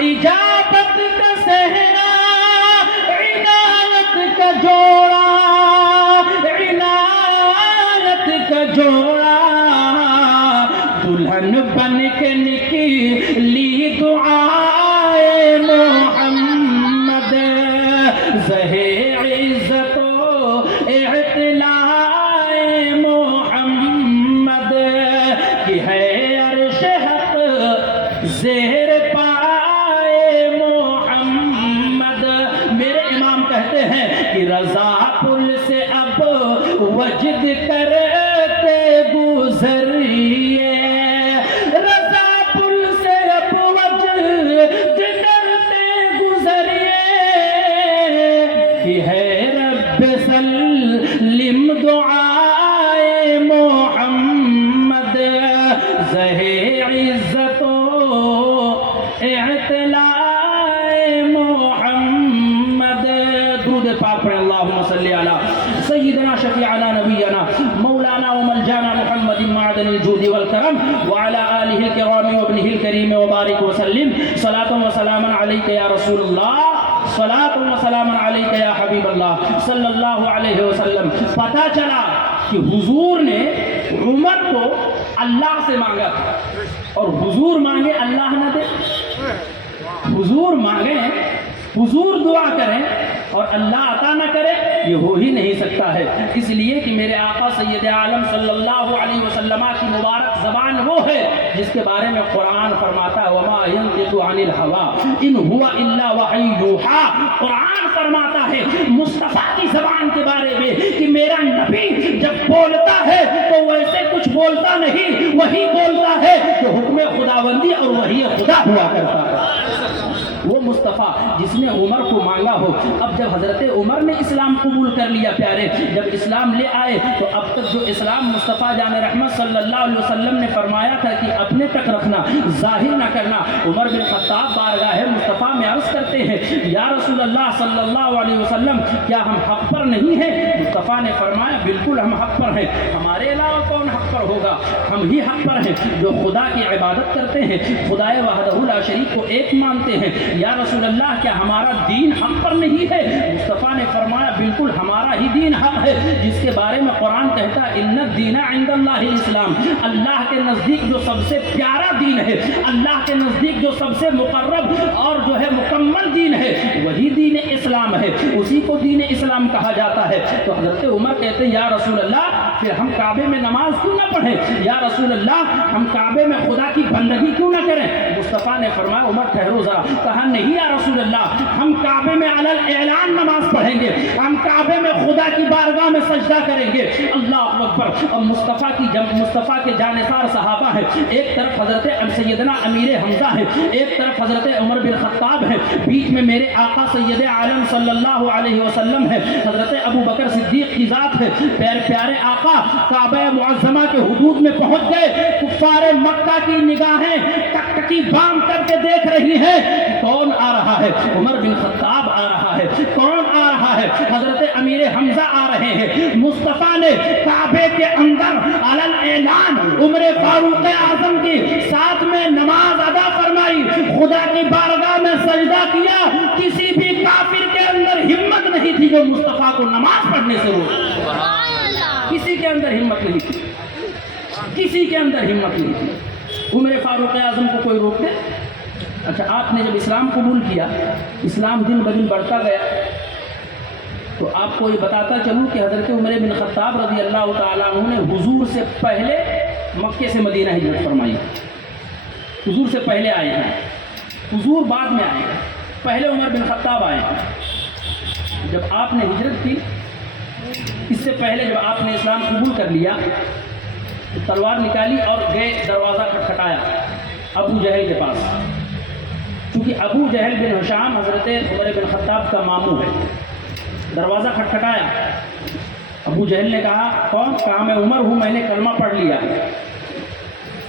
اجابت کا سہرا عنایت کا جوڑا, عنایت کا جوڑا. دلہن بن کے نکلی دعائے محمد, زہے عزت اعتلاء محمد کی ہے عرش حق زیر پائے محمد. میرے امام کہتے ہیں کہ رضا پل سے اب وجد کرتے گزریے, رضا پل سے اب وجد کرتے گزریے. کی ہے رب سلم دعائے محمد, زہے عزت و اعتلاء محمد. درود پاک پڑھیں اللہم صلی علی سیدنا شفیعنا نبینا مولانا وملجانا محمد معدن الجود والکرم وعلى آلہ الکرام وابنہ الکریم وبارک وسلم. صلاۃ و سلام علیک یا رسول اللہ, صلاۃ و سلام علیک یا حبیب اللہ صلی اللہ علیہ وسلم. پتہ چلا کہ حضور نے عمر کو اللہ سے مانگا, اور حضور مانگے اللہ نہ دے. حضور مانگے, حضور دعا کریں اور اللہ عطا نہ کرے, یہ ہو ہی نہیں سکتا ہے. اس لیے کہ میرے آقا سید عالم صلی اللہ علیہ وسلم کی مبارک زبان وہ ہے جس کے بارے میں قرآن فرماتا ہے وما ينطق عن الهوى ان هو الا وحی یوحی. قرآن فرماتا ہے مصطفیٰ کی زبان کے بارے میں کہ میرا نبی جب بولتا ہے تو ویسے کچھ بولتا نہیں, وہی بولتا ہے کہ حکم خداوندی اور وحی خدا ہوا کرتا ہے. وہ مصطفیٰ جس نے عمر کو مانگا ہو. اب جب حضرت عمر نے اسلام قبول کر لیا پیارے, جب اسلام لے آئے تو اب تک جو اسلام مصطفیٰ جان رحمت صلی اللہ علیہ وسلم نے فرمایا تھا کہ اپنے تک رکھنا, ظاہر نہ کرنا. عمر بن خطاب بارگاہ مصطفیٰ میں عرض کرتے ہیں یا رسول اللہ صلی اللہ علیہ وسلم کیا ہم حق پر نہیں ہیں؟ مصطفیٰ نے فرمایا بالکل ہم حق پر ہیں, ہمارے علاوہ کون حق پر ہوگا, ہم ہی حق پر ہیں جو خدا کی عبادت کرتے ہیں, خدائے وحدہ لا شریک کو ایک مانتے ہیں. یا رسول اللہ کیا ہمارا دین حق پر نہیں ہے؟ مصطفیٰ نے فرمایا بالکل ہمارا ہی دین حق ہے, جس کے بارے میں قرآن کہتا ہے ان الدین عند اللہ الاسلام. اللہ کے نزدیک جو سب سے پیارا دین ہے, اللہ کے نزدیک جو سب سے مقرب اور جو ہے مکمل دین ہے, وہی دین اسلام ہے, اسی کو دین اسلام کہا جاتا ہے. تو حضرت عمر کہتے ہیں یا رسول اللہ پھر ہم کعبے میں نماز کیوں نہ پڑھیں, یا رسول اللہ ہم کعبے میں خدا کی بندگی کیوں نہ کریں. مصطفیٰ نے فرمایا عمر ٹھہرو ذرا. کہا نہیں یا رسول اللہ, ہم کعبے میں علی الاعلان نماز پڑھیں گے, ہم کعبے میں خدا کی بارگاہ میں سجدہ کریں گے. اللہ اکبر. اور مصطفیٰ کے جانثار صحابہ ہیں, ایک طرف حضرت سیدنا امیر حمزہ ہے, ایک طرف حضرت عمر بن خطاب ہے, بیچ میں میرے آقا سید عالم صلی اللہ علیہ وسلم ہے, حضرت ابو بکر صدیق کی ذات ہے. پیارے آقا کعبہ معظمہ کے حدود میں پہنچ گئے. کفار مکہ کی نگاہیں ٹکٹکی باندھ کر کے دیکھ رہی ہیں, کون آ رہا ہے؟ عمر بن خطاب آ رہا ہے. کون آ رہا ہے؟ حضرت امیر حمزہ آ رہے ہیں. مصطفیٰ نے کعبے کے اندر علی اعلان عمر فاروق اعظم کی ساتھ میں نماز ادا فرمائی, خدا کی بارگاہ میں سجدہ کیا. کسی بھی کافر کے اندر ہمت نہیں تھی جو مصطفیٰ کو نماز پڑھنے سے روکے. کسی کے اندر ہمت نہیں تھی, کسی کے اندر ہمت نہیں تھی. عمر فاروق اعظم کو کوئی روک دے؟ اچھا, آپ نے جب اسلام قبول کیا, اسلام دن بدن بڑھتا گیا, تو آپ کو یہ بتاتا چلوں کہ حضرت عمر بن خطاب رضی اللہ تعالیٰ عنہ نے حضور سے پہلے مکے سے مدینہ ہجرت فرمائی. حضور سے پہلے آئے ہیں, حضور بعد میں آئے ہیں, پہلے عمر بن خطاب آئے ہیں. جب آپ نے ہجرت کی, اس سے پہلے جب آپ نے اسلام قبول کر لیا تو تلوار نکالی اور گئے, دروازہ کھٹکھٹایا ابو جہل کے پاس. چونکہ ابو جہل بن ہشام حضرت عمر بن خطاب کا ماموں ہے. دروازہ کھٹکھٹایا, ابو جہل نے کہا کون؟ کہا میں عمر ہوں, میں نے کلمہ پڑھ لیا.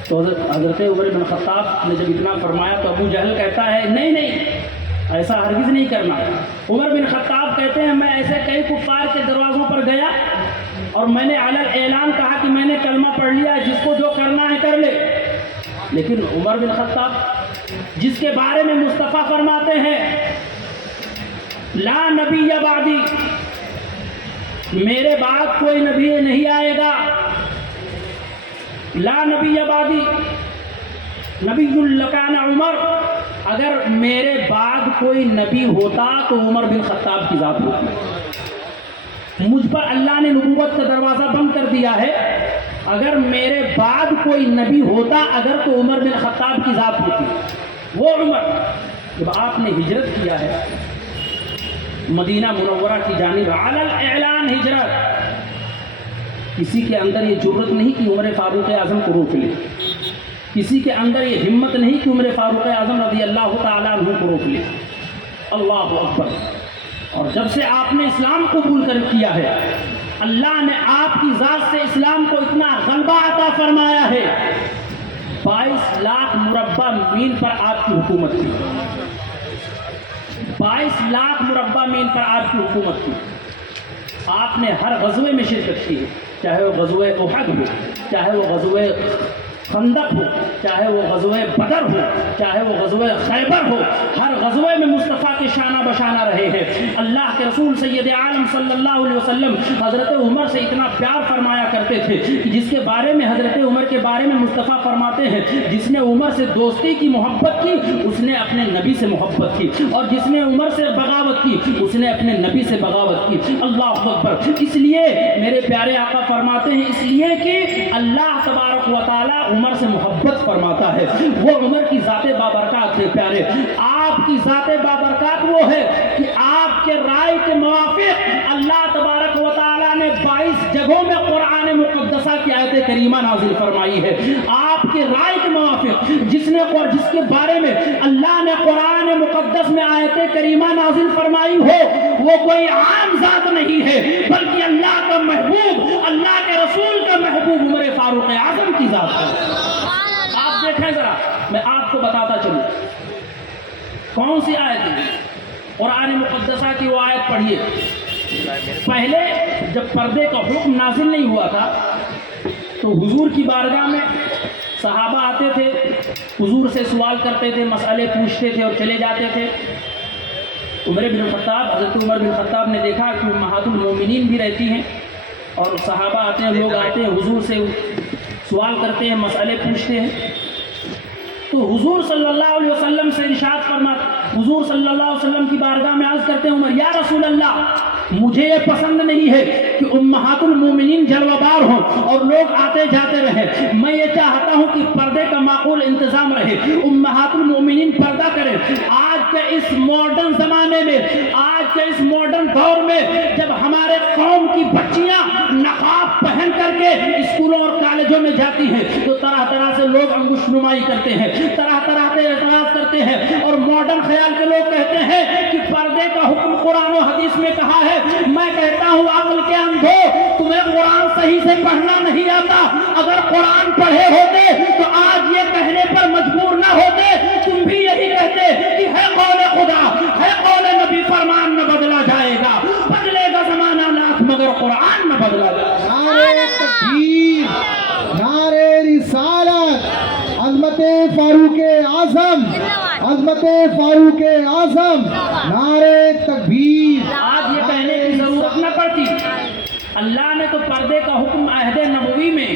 تو حضرت عمر بن خطاب نے جب اتنا فرمایا تو ابو جہل کہتا ہے نہیں نہیں, ایسا ہرگز نہیں کرنا. عمر بن خطاب کہتے ہیں میں ایسے کئی کفار کے دروازوں پر گیا اور میں نے علی اعلان کہا کہ میں نے کلمہ پڑھ لیا, جس کو جو کرنا ہے کر لے. لیکن عمر بن خطاب جس کے بارے میں مصطفیٰ فرماتے ہیں لا نبی بعدی, میرے بعد کوئی نبی نہیں آئے گا. لا نبی بعدی نبی لکان عمر, اگر میرے بعد کوئی نبی ہوتا تو عمر بن خطاب کی ذات ہوتی. مجھ پر اللہ نے نبوت کا دروازہ بند کر دیا ہے, اگر میرے بعد کوئی نبی ہوتا اگر تو عمر بن خطاب کی ذات ہوتی. وہ عمر جب آپ نے ہجرت کیا ہے مدینہ منورہ کی جانب علی الاعلان ہجرت, کسی کے اندر یہ جرت نہیں کہ عمر فاروق اعظم کو روک لے, کسی کے اندر یہ ہمت نہیں کہ عمر فاروق اعظم رضی اللہ تعالیٰ عنہ کو روک لے. اللہ اکبر. اور جب سے آپ نے اسلام قبول کر کیا ہے, اللہ نے آپ کی ذات سے اسلام کو اتنا غلبہ عطا فرمایا ہے. 22 لاکھ مربع میل پر آپ کی حکومت تھی. 22 لاکھ مربع میل پر آپ کی حکومت تھی. آپ نے ہر غزوے میں شرکت کی ہے, چاہے وہ غزوہ احد ہو, چاہے وہ غزوہ خندق ہو, چاہے وہ غزوہ بدر ہو, چاہے وہ غزوہ خیبر ہو. ہر غزوے میں مصطفیٰ کے شانہ بشانہ رہے ہیں. اللہ کے رسول سید عالم صلی اللہ علیہ وسلم حضرت عمر سے اتنا پیار فرمایا کرتے تھے کہ جس کے بارے میں حضرت عمر کے بارے میں مصطفیٰ فرماتے ہیں جس نے عمر سے دوستی کی محبت کی اس نے اپنے نبی سے محبت کی, اور جس نے عمر سے بغاوت کی اس نے اپنے نبی سے بغاوت کی. اللہ اکبر. اس لیے میرے پیارے آقا فرماتے ہیں اس لیے کہ اللہ تبارک و تعالی عمر سے محبت فرماتا ہے. وہ عمر کی ذات بابرکات ہے. پیارے آپ کی ذات بابرکات وہ ہے کہ آپ کے رائے کے موافق اللہ تبارک و تعالی نے 22 جگہوں میں قرآن مقدسہ کی آیت کریمہ نازل فرمائی ہے. آپ کے رائے کے موافق جس کے بارے میں اللہ نے قرآن مقدس میں آیت کریمہ نازل فرمائی ہو وہ کوئی عام ذات نہیں ہے بلکہ اللہ کا محبوب, اللہ کے رسول کا محبوب عمر فاروق اعظم کی ذات ہے. آپ دیکھیں ذرا, میں آپ کو بتاتا چلوں کون سی آیت ہے قرآن مقدسہ کی. وہ آیت پڑھیے. پہلے جب پردے کا حکم نازل نہیں ہوا تھا تو حضور کی بارگاہ میں صحابہ آتے تھے, حضور سے سوال کرتے تھے, مسئلے پوچھتے تھے اور چلے جاتے تھے. حضرت عمر بن خطاب نے دیکھا کہ امہات المومنین بھی رہتی ہیں اور صحابہ آتے ہیں, لوگ آتے ہیں, حضور سے سوال کرتے ہیں, مسئلے پوچھتے ہیں. تو حضور صلی اللہ علیہ وسلم سے ارشاد فرماتے, حضور صلی اللہ علیہ وسلم کی بارگاہ میں عرض کرتے ہیں عمر یا رسول اللہ مجھے یہ پسند نہیں ہے کہ امہات المومنین جلوہ بار ہوں اور لوگ آتے جاتے رہے. میں یہ چاہتا ہوں کہ پردے کا معقول انتظام رہے, امہات المومنین پردہ کریں. آج کے اس ماڈرن زمانے میں, آج کے اس ماڈرن دور میں جب ہمارے قوم کی بچیاں نقاب پہن کر کے اسکولوں اور کالجوں میں جاتی ہیں تو طرح طرح سے لوگ انگشت نمائی کرتے ہیں, طرح طرح سے اعتراض کرتے ہیں, اور ماڈرن خیال کے لوگ کہتے ہیں کہ پردے کا حکم قرآن و حدیث میں کہا ہے. میں کہتا ہوں عقل کے اندھو, تمہیں قرآن صحیح سے پڑھنا نہیں آتا. اگر قرآن پڑھے ہوتے تو آج یہ کہنے پر مجبور نہ ہوتے. تم بھی یہی کہتے کہ ہے قول خدا, ہے قول نبی, فرمان نہ بدلا جائے گا, بدلے گا زمانہ لاکھ مگر قرآن نہ بدلا جائے گا. نعرہ تکبیر, نعرہ رسالت, عظمت فاروق اعظم, عظمت فاروق اعظم, نعرہ تکبیر. آج یہ کہنے کی ضرورت نہ پڑتی. اللہ نے تو پردے کا حکم عہد نبوی میں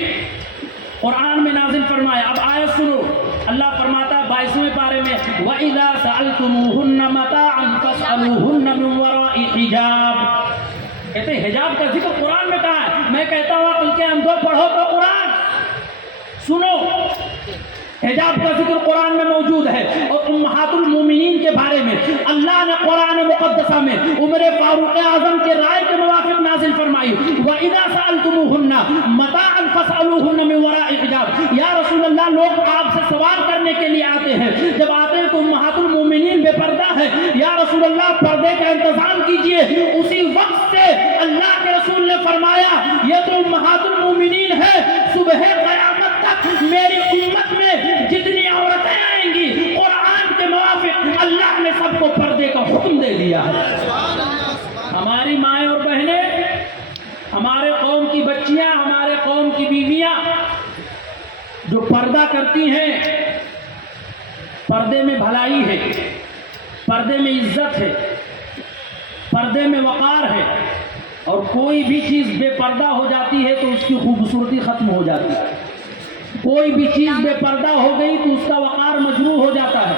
قرآن میں نازل فرمایا. اب آیت سنو, اللہ فرماتا ہے 22ویں پارے میں وَإِذَا سَأَلْتُمُوهُنَّ مَتَاعًا فَاسْأَلُوهُنَّ مِنْ وَرَاءِ حِجَابٍ. کہتے ہیں حجاب کا ذکر قرآن میں کہا ہے. میں کہتا ہوں عقل کے اندھو پڑھو تو قرآن سنو. حجاب کا ذکر قرآن میں موجود ہے. اور امہات المومنین کے بارے میں اللہ نے قرآن مقدسہ میں عمر فاروق اعظم کے رائے کے موافق نازل فرمائی وَإِذَا سَأَلْتُمُوهُنَّ مَتَاعًا فَاسْأَلُوهُنَّ مِنْ وَرَاءِ حِجَابٍ. یا رسول اللہ, لوگ آپ سے سوال کرنے کے لیے آتے ہیں, جب آتے ہیں تو امہات المومنین بے پردہ ہے, یا رسول اللہ پردے کا انتظام کیجئے. اسی وقت سے اللہ کے رسول نے فرمایا یہ تو امہات المومنین ہے, صبح قیامت تک میری امت میں جتنی عورتیں آئیں گی قرآن کے موافق اللہ نے سب کو پردے کا حکم دے دیا ہے. ہماری مائیں اور بہنیں, ہمارے قوم کی بچیاں, ہمارے قوم کی بیویاں جو پردہ کرتی ہیں, پردے میں بھلائی ہے, پردے میں عزت ہے, پردے میں وقار ہے. اور کوئی بھی چیز بے پردہ ہو جاتی ہے تو اس کی خوبصورتی ختم ہو جاتی ہے. کوئی بھی چیز بے پردہ ہو گئی تو اس کا وقار مجروح ہو جاتا ہے.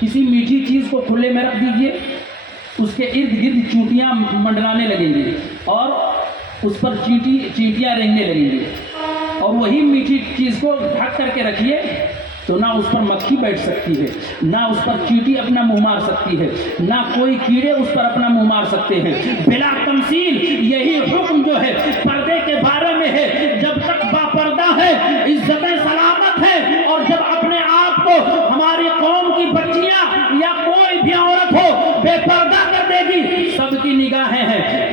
کسی میٹھی چیز کو کھلے میں رکھ دیجئے, اس کے ارد گرد چونٹیاں منڈلانے لگیں گی اور اس پر چینٹیاں رہنے لگیں گی. اور وہی میٹھی چیز کو ڈھک کر کے رکھیے تو نہ اس پر مکھی بیٹھ سکتی ہے, نہ اس پر چینٹی اپنا منہ مار سکتی ہے, نہ کوئی کیڑے اس پر اپنا منہ مار سکتے ہیں. بلا تمثیل یہی حکم جو ہے پردے کے بارے میں ہے. جب تک با پردہ ہے عزتیں سلامت ہے, اور جب اپنے آپ کو ہماری قوم کی بچیاں یا کوئی بھی عورت ہو بے پردہ کر دے گی, سب کی نگاہیں ہیں,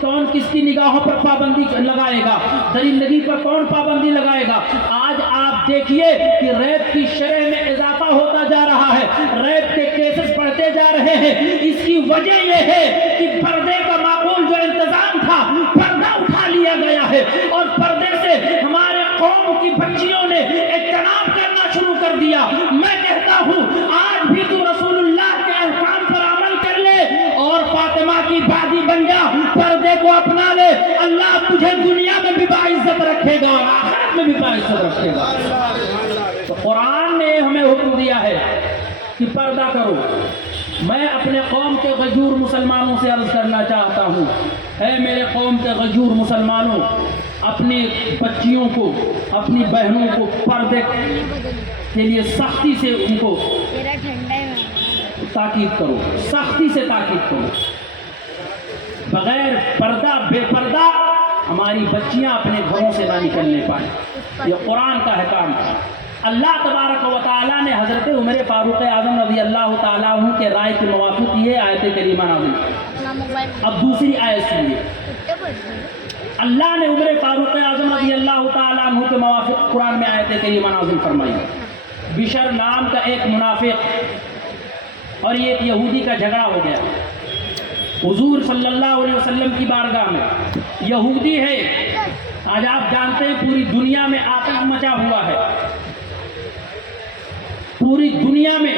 کون کس کی نگاہوں پر پابندی لگائے گا, درندگی پر کون پابندی لگائے گا. آج آپ دیکھیے کہ ریپ کی شرح میں اضافہ ہوتا جا رہا ہے, ریپ کے کیسز بڑھتے جا رہے ہیں. اس کی وجہ یہ ہے کہ پردے کا معقول جو انتظام تھا پردہ اٹھا لیا گیا ہے, اور پردے سے ہمارے قوم کی بچیوں نے اجتناب کرنا شروع کر دیا. میں کہتا ہوں آج بھی تو رسول اللہ کے احکام پر عمل کر لے اور فاطمہ کی بازی بن جا, پردے کو اپنا لے. اللہ تجھے دنیا میں بھی باعزت رکھے گا اور آخرت میں بھی باعزت رکھے گا. تو قرآن نے ہمیں حکم دیا ہے کہ پردہ کرو. میں اپنے قوم کے غیور مسلمانوں سے عرض کرنا چاہتا ہوں, اے میرے قوم کے غیور مسلمانوں, اپنی بچیوں کو, اپنی بہنوں کو پردے کے لیے سختی سے ان کو تاکید کرو, سختی سے تاکید کرو. بغیر پردہ, بے پردہ ہماری بچیاں اپنے گھروں سے نہ نکلنے پائیں. یہ قرآن کا حکم تھا. اللہ تبارک و تعالیٰ نے حضرت عمر فاروق اعظم رضی اللہ تعالیٰ عنہ کے رائے کے موافق یہ آیت کریمہ نازل. اب دوسری آیت سنیے. اللہ نے عمر فاروق اعظم رضی اللہ تعالیٰ عنہ کے موافق قرآن میں آیت کریمہ نازل فرمائی. بشر نام کا ایک منافق اور یہ ایک یہودی کا جھگڑا ہو گیا حضور صلی اللہ علیہ وسلم کی بارگاہ میں. یہودی ہے, آج آپ جانتے ہیں پوری دنیا میں آتش مچا ہوا ہے. پوری دنیا میں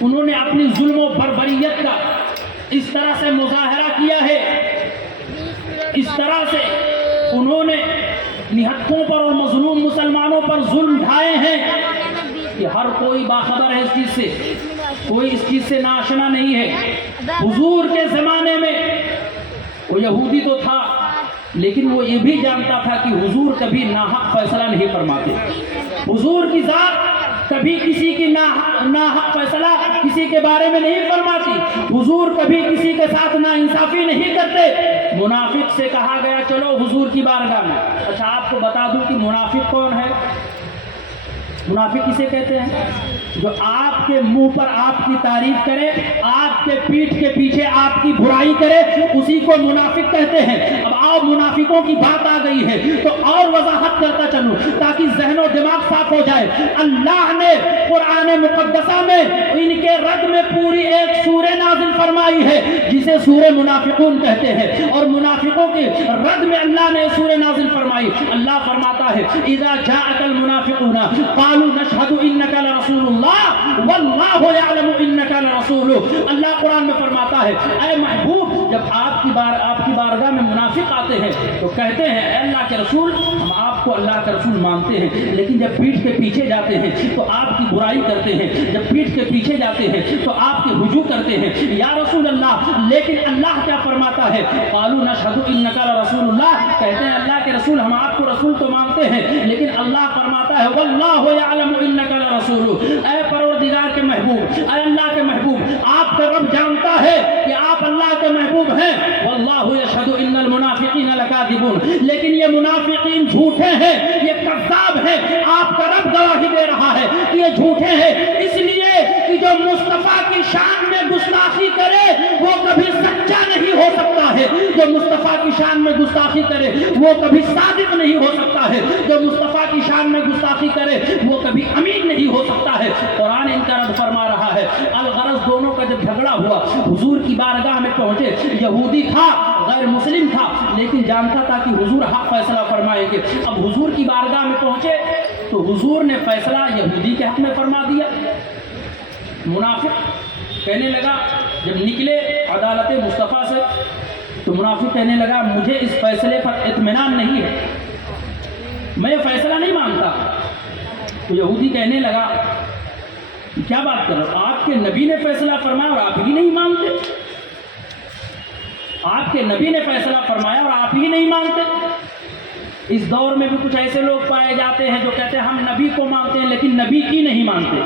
انہوں نے اپنی ظلم و بربریت کا اس طرح سے مظاہرہ کیا ہے, اس طرح سے انہوں نے نہتوں پر اور مظلوم مسلمانوں پر ظلم ڈھائے ہیں کہ ہر کوئی باخبر ہے اس چیز سے. کوئی اس چیز سے ناشنا نہیں ہے. حضور کے زمانے میں وہ یہودی تو تھا لیکن وہ یہ بھی جانتا تھا کہ حضور کبھی ناحق فیصلہ نہیں فرماتے. حضور کی ذات کبھی کسی کی ناحق فیصلہ کسی کے بارے میں نہیں فرماتی. حضور کبھی کسی کے ساتھ ناانصافی نہیں کرتے. منافق سے کہا گیا چلو حضور کی بارگاہ میں. اچھا آپ کو بتا دوں کہ منافق کون ہے. منافق کسے کہتے ہیں؟ جو آپ کے منہ پر آپ کی تعریف کرے, آپ کے پیٹھ کے پیچھے آپ کی برائی کرے, اسی کو منافق کہتے ہیں. اب آؤ منافقوں کی بات آ گئی ہے تو اور وضاحت کرتا چلوں تاکہ ذہن و دماغ صاف ہو جائے. اللہ نے قرآن مقدسہ میں ان کے رد میں پوری ایک سورہ نازل فرمائی ہے جسے سورہ منافقون کہتے ہیں, اور منافقوں کے رد میں اللہ نے سورہ نازل فرمائی. اللہ فرماتا ہے اذا جاءك المنافقون قالوا نشهد انك لرسول الله والله يعلم انك لرسول. اللہ قرآن میں فرماتا ہے اے محبوب جب آپ کی بارگاہ میں منافق آتے ہیں تو کہتے ہیں اے اللہ کے رسول ہم آپ کو اللہ کا رسول مانتے ہیں, لیکن جب پیٹھ کے پیچھے جاتے ہیں تو آپ کی برائی کرتے ہیں. جب پیٹھ کے پیچھے جاتے ہیں تو آپ کے ہجوم کرتے ہیں یا رسول اللہ. لیکن اللہ کیا فرماتا ہے قالوا نشهد انك لرسول الله, کہتے ہیں اللہ کے رسول ہم آپ کو رسول تو مانتے ہیں, لیکن اللہ فرماتا ہے واللہ یعلم انک لرسول. اے پروردگار کے محبوب, اے اللہ کے محبوب, آپ کا رب جانتا ہے کہ آپ اللہ کے محبوب ہیں. واللہ یشہد ان المنافقین لکاذبون, لیکن یہ منافقین جھوٹے ہیں, یہ کذاب ہیں. آپ کا رب گواہی دے رہا ہے کہ یہ جھوٹے ہیں, اس لیے کہ جو مصطفیٰ کی شان میں گستاخی کرے وہ کبھی سچا نہیں ہو سکتا ہے. جو مصطفیٰ کی شان میں گستاخی کرے وہ کبھی صادق نہیں ہو سکتا ہے. جو مصطفیٰ کی شان میں گستاخی کرے وہ کبھی امین نہیں ہو سکتا ہے. قرآن ان کا رد فرما رہا ہے. الغرض دونوں کا جب جھگڑا ہوا حضور کی بارگاہ میں پہنچے. یہودی تھا, غیر مسلم تھا, لیکن جانتا تھا کہ حضور حق فیصلہ فرمائیں گے. اب حضور کی بارگاہ میں پہنچے تو حضور نے فیصلہ یہودی کے حق میں فرما دیا. منافق کہنے لگا جب نکلے عدالت مصطفیٰ سے تو منافق کہنے لگا مجھے اس فیصلے پر اطمینان نہیں ہے, میں یہ فیصلہ نہیں مانتا. تو یہودی کہنے لگا کیا بات کر رہے ہو, آپ کے نبی نے فیصلہ فرمایا اور آپ ہی نہیں مانتے. آپ کے نبی نے فیصلہ فرمایا اور آپ ہی نہیں مانتے. اس دور میں بھی کچھ ایسے لوگ پائے جاتے ہیں جو کہتے ہیں ہم نبی کو مانتے ہیں لیکن نبی کی نہیں مانتے.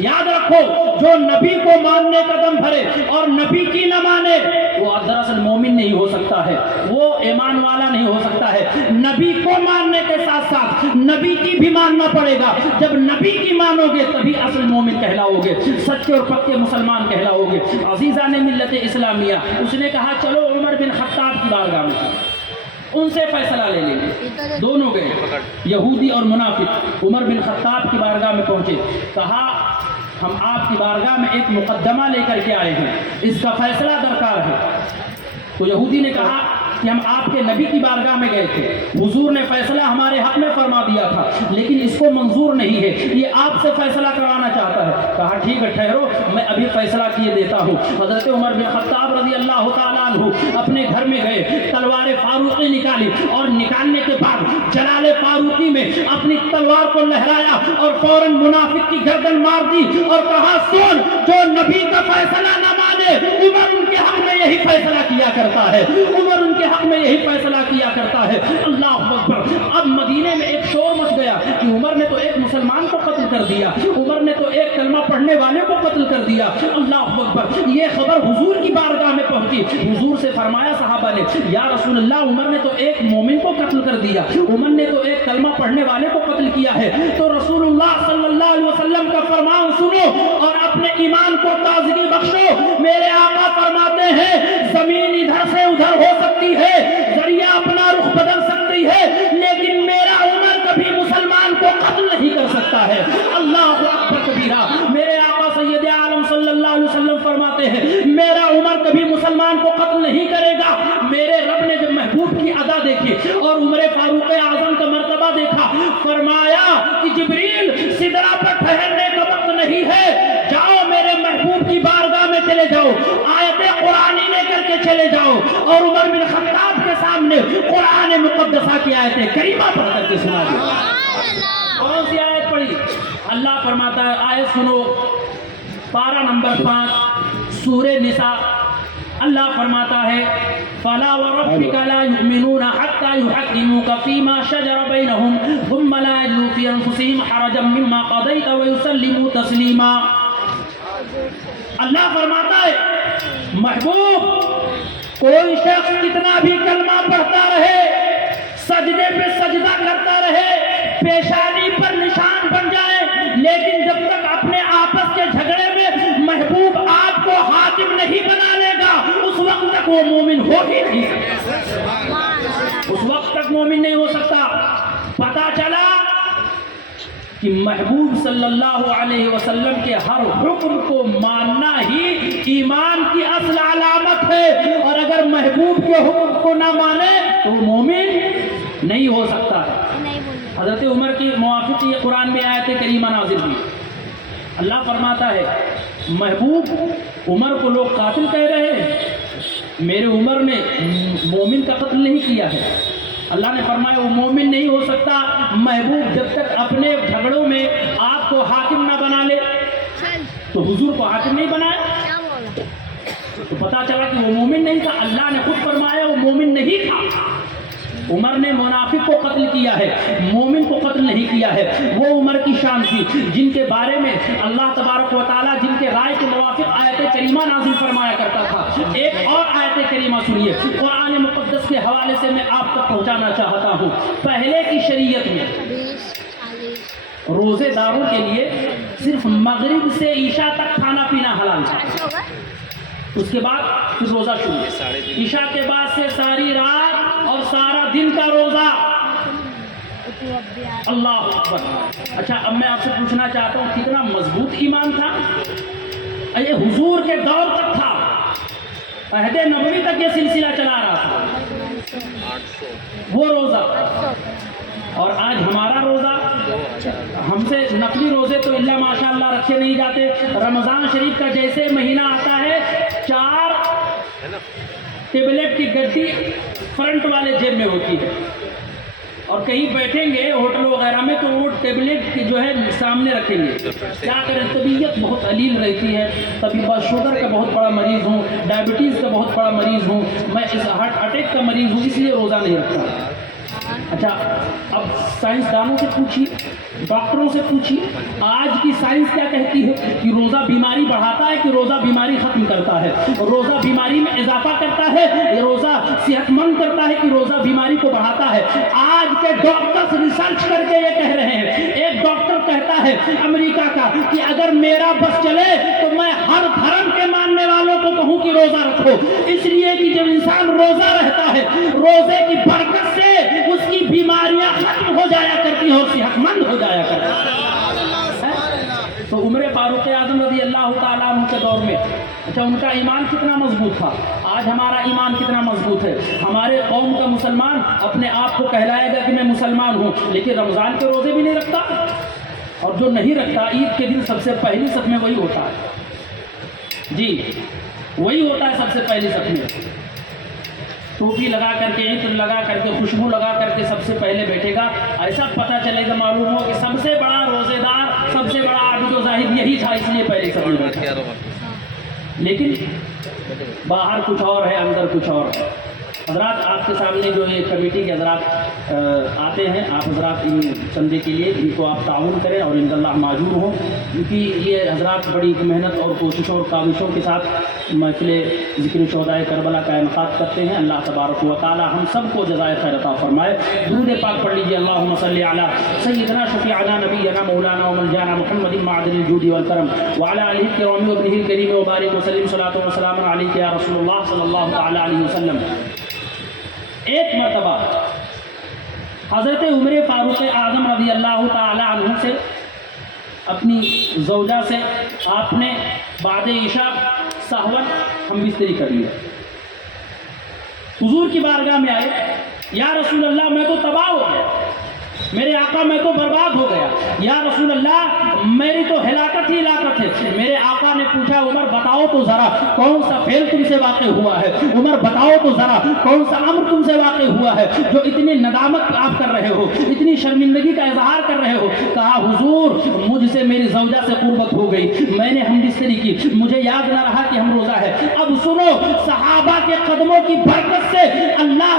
یاد رکھو جو نبی کو ماننے کا دم بھرے اور نبی کی نہ مانے وہ دراصل مومن نہیں ہو سکتا ہے, وہ ایمان والا نہیں ہو سکتا ہے. نبی کو ماننے کے ساتھ ساتھ نبی کی بھی ماننا پڑے گا. جب نبی کی مانو گے تبھی اصل مومن کہلاؤ گے, سچے اور پکے مسلمان کہلاؤ گے. عزیزان ملت اسلامیہ, اس نے کہا چلو عمر بن خطاب کی بارگاہ میں ان سے فیصلہ لے لیں گے. دونوں گئے, یہودی اور منافق. عمر بن خطاب کی بارگاہ میں پہنچے, کہا ہم آپ کی بارگاہ میں ایک مقدمہ لے کر کے آئے ہیں, اس کا فیصلہ درکار ہے. تو یہودی نے کہا کہ ہم آپ کے نبی کی بارگاہ میں گئے تھے, حضور نے فیصلہ ہمارے حق میں فرما دیا تھا, لیکن اس کو منظور نہیں ہے, یہ آپ سے فیصلہ کروانا چاہتا ہے. کہا ٹھیک ہے ٹھہرو, میں ابھی فیصلہ کیے دیتا ہوں. حضرت عمر بن خطاب رضی اللہ تعالیٰ عنہ اپنے گھر میں گئے, تلوار فاروقی نکالی اور نکالنے کے بعد جلال فاروقی میں اپنی تلوار کو لہرایا اور فوراً منافق کی گردن مار دی اور کہا سن, جو نبی کا فیصلہ نہ مانے عمر ان کے حق میں یہی فیصلہ کیا کرتا ہے, عمر ان کے حق میں یہی فیصلہ کیا کرتا ہے. اللہ اکبر. اب مدینے میں ایک شور مچ گیا کہ عمر نے تو ایک مسلمان کو قتل کر دیا, عمر نے تو ایک کلمہ پڑھنے والے کو قتل کر دیا. اللہ اکبر. یہ خبر حضور کی بارگاہ میں پہنچی. حضور سے فرمایا صحابہ نے یا رسول اللہ عمر نے تو ایک مومن کو قتل کر دیا, عمر نے تو ایک کلمہ پڑھنے والے کو قتل کیا ہے. تو رسول اللہ صلی اللہ علیہ وسلم کا فرمان سنو اور اپنے ایمان کو تازگی بخشو. میرے آقا فرماتے ہیں زمین ادھر سے ادھر ہو سکتی ہے, ذریعہ اپنا رخ بدل سکتی ہے, لیکن میرا عمر کبھی مسلمان کو قتل نہیں کر سکتا ہے. اللہ اکبر کبیرہ. میرے آقا سید عالم صلی اللہ علیہ وسلم فرماتے ہیں میرا عمر کبھی مسلمان کو قتل نہیں کرے گا. میرے رب نے جب محبوب کی ادا دیکھی اور عمر فاروق اعظم کا مرتبہ دیکھا, فرمایا کہ جبریل سدرہ پر ٹھہرنے کا وقت نہیں ہے, جاؤ میرے محبوب کی بارگاہ میں چلے جاؤ, آیت قرآنی لے کر کے چلے جاؤ اور عمر بن خطاب کے سامنے قرآن مقدسہ کی آیت کریمہ پڑھ کر کے سنا دی. کون سی آیت پڑھی؟ اللہ فرماتا ہے آیت سنو پارہ نمبر 5 سورہ نساء، اللہ فرماتا ہے فَلَا وَرَبِّكَ لَا يُؤْمِنُونَ حَتَّى يُحَكِّمُوكَ فِي مَا شَجَرَ بَيْنَهُمْ ثُمَّ لَا يَجِدُوا فِي أَنفُسِهِمْ حَرَجًا مِّمَّا قَضَيْتَ وَيُسَلِّمُوا تَسْلِيمًا۔ اللہ فرماتا ہے محبوب کوئی شخص کتنا بھی کلمہ پڑھتا رہے، سجدے پہ سجدہ کرتا رہے، پیشانی پر نشان بن جائے، لیکن جب تک اپنے آپس کے جھگڑے میں محبوب آپ کو حاکم نہیں بنا لے گا اس وقت تک وہ مومن ہو ہی نہیں سکتا، اس وقت تک مومن نہیں ہو سکتا۔ پتا چلا کہ محبوب صلی اللہ علیہ وسلم کے ہر حکم کو ماننا ہی ایمان کی اصل علامت ہے، اور اگر محبوب کے حکم کو نہ مانے تو وہ مومن نہیں ہو سکتا ہے۔ حضرت عمر کی موافق یہ قرآن میں آیت کریمہ نازل ہوئی، اللہ فرماتا ہے محبوب عمر کو لوگ قاتل کہہ رہے ہیں، میرے عمر نے مومن کا قتل نہیں کیا ہے۔ اللہ نے فرمایا وہ مومن نہیں ہو سکتا محبوب جب تک اپنے جھگڑوں میں آپ کو حاکم نہ بنا لے۔ تو حضور کو حاکم نہیں بنایا تو پتا چلا کہ وہ مومن نہیں تھا۔ اللہ نے خود فرمایا وہ مومن نہیں تھا۔ عمر نے منافق کو قتل کیا ہے، مومن کو قتل نہیں کیا ہے۔ وہ عمر کی شان تھی جن کے بارے میں اللہ تبارک و تعالیٰ جن کے رائے کے موافق آیت کریمہ نازل فرمایا کرتا تھا۔ ایک اور آیت کریمہ سنیے، قرآن مقدس کے حوالے سے میں آپ تک پہنچانا چاہتا ہوں۔ پہلے کی شریعت میں روزے داروں کے لیے صرف مغرب سے عشاء تک کھانا پینا حلال تھا، اس کے بعد پھر روزہ شروع، عشاء کے بعد سے ساری رات اور سارا دن کا روزہ۔ اللہ اکبر۔ اچھا اب میں آپ سے پوچھنا چاہتا ہوں کتنا مضبوط ایمان تھا؟ یہ حضور کے دور تک تھا، عہد نبوی تک یہ سلسلہ چلا رہا تھا وہ روزہ۔ اور آج ہمارا روزہ، ہم سے نقلی روزے تو اللہ ماشاء اللہ رکھے نہیں جاتے۔ رمضان شریف کا جیسے مہینہ آتا ہے 4 ٹیبلٹ کی گڈی فرنٹ والے جیب میں ہوتی ہے، اور کہیں بیٹھیں گے ہوٹل وغیرہ میں تو وہ ٹیبلٹ جو ہے سامنے رکھیں گے۔ کیا کریں، طبیعت بہت علیل رہتی ہے، کبھی بس شوگر کا بہت بڑا مریض ہوں، ڈائبٹیز کا بہت بڑا مریض ہوں، میں اس ہارٹ اٹیک کا مریض ہوں، اس لیے روزہ نہیں رکھتا۔ اچھا اب سائنسدانوں سے پوچھیے، ڈاکٹروں سے پوچھیے، آج کی سائنس کیا کہتی ہے کہ روزہ بیماری بڑھاتا ہے کہ روزہ بیماری ختم کرتا ہے، روزہ بیماری میں اضافہ کرتا ہے، روزہ صحت مند کرتا ہے کہ روزہ بیماری کو بڑھاتا ہے۔ آج کے ڈاکٹرز ریسرچ کر کے یہ کہہ رہے ہیں، ایک ڈاکٹر کہتا ہے امریکہ کا کہ اگر میرا بس چلے تو میں ہر دھرم کے ماننے والوں کو کہوں کہ روزہ رکھو، اس لیے کہ جب انسان روزہ رہتا ہے روزے کی برکت سے اس کی بیماریاں ختم ہو جایا کرتی ہیں اور صحت مند ہو جایا کرتی ہیں۔ تو عمر فاروق اعظم رضی اللہ تعالیٰ عنہ کے دور میں اچھا ان کا ایمان کتنا مضبوط تھا، آج ہمارا ایمان کتنا مضبوط ہے۔ ہمارے قوم کا مسلمان اپنے آپ کو کہلائے گا کہ میں مسلمان ہوں، لیکن رمضان کے روزے بھی نہیں رکھتا، اور جو نہیں رکھتا عید کے دن سب سے پہلی صف میں وہی ہوتا ہے، جی وہی ہوتا ہے سب سے پہلی صف میں، ٹوپی لگا کر کے، عطر لگا کر کے، خوشبو لگا کر کے سب سے پہلے بیٹھے گا۔ ایسا پتہ چلے گا، معلوم ہو کہ سب سے بڑا روزے دار، سب سے بڑا عابد و زاہد یہی تھا، اس لیے پہلے سب میں بیٹھا۔ لیکن باہر کچھ اور ہے، اندر کچھ اور ہے۔ حضرات آپ کے سامنے جو یہ کمیٹی کے حضرات آتے ہیں، آپ حضرات ان چندے کے لیے ان کو آپ تعاون کریں اور ان اللہ معجور ہوں، کیونکہ یہ حضرات بڑی محنت اور کوششوں اور کاوشوں کے ساتھ محفل ذکر شہدائے کربلا کا انعقاد کرتے ہیں۔ اللہ تبارک و تعالی ہم سب کو جزائے خیر عطا فرمائے۔ درود پاک پڑھ لیجیے، اللہم صلی علی سیدنا شفیعنا نبینا مولانا ومولانا محمد معدن الجود والکرم وعلی آلہ الکرام وابنہ الکریم وبارک وسلم صلاۃ و سلام علیک یا رسول اللہ صلی اللہ تعالی علیہ وسلم۔ ایک مرتبہ حضرت عمر فاروق اعظم رضی اللہ تعالی عنہ سے اپنی زوجہ سے آپ نے بعد عشاء سہون ہم بستری کر لیا، حضور کی بارگاہ میں آئے، یا رسول اللہ میں تو تباہ ہو گیا، میرے آقا میں تو برباد ہو گیا، یا رسول اللہ میری تو ہلاکت ہی ہلاکت ہے۔ میرے آقا نے پوچھا عمر بتاؤ تو ذرا کون سا فعل تم سے واقع ہوا ہے، عمر بتاؤ تو ذرا کون سا امر تم سے واقع ہوا ہے جو اتنی ندامت آپ کر رہے ہو، اتنی شرمندگی کا اظہار کر رہے ہو۔ کہا حضور مجھ سے میری زوجہ سے قربت ہو گئی, میں نے ہم بستری کی, مجھے یاد نہ رہا کہ ہم روزہ ہے. اب سنو, صحابہ کے قدموں کی برکت سے اللہ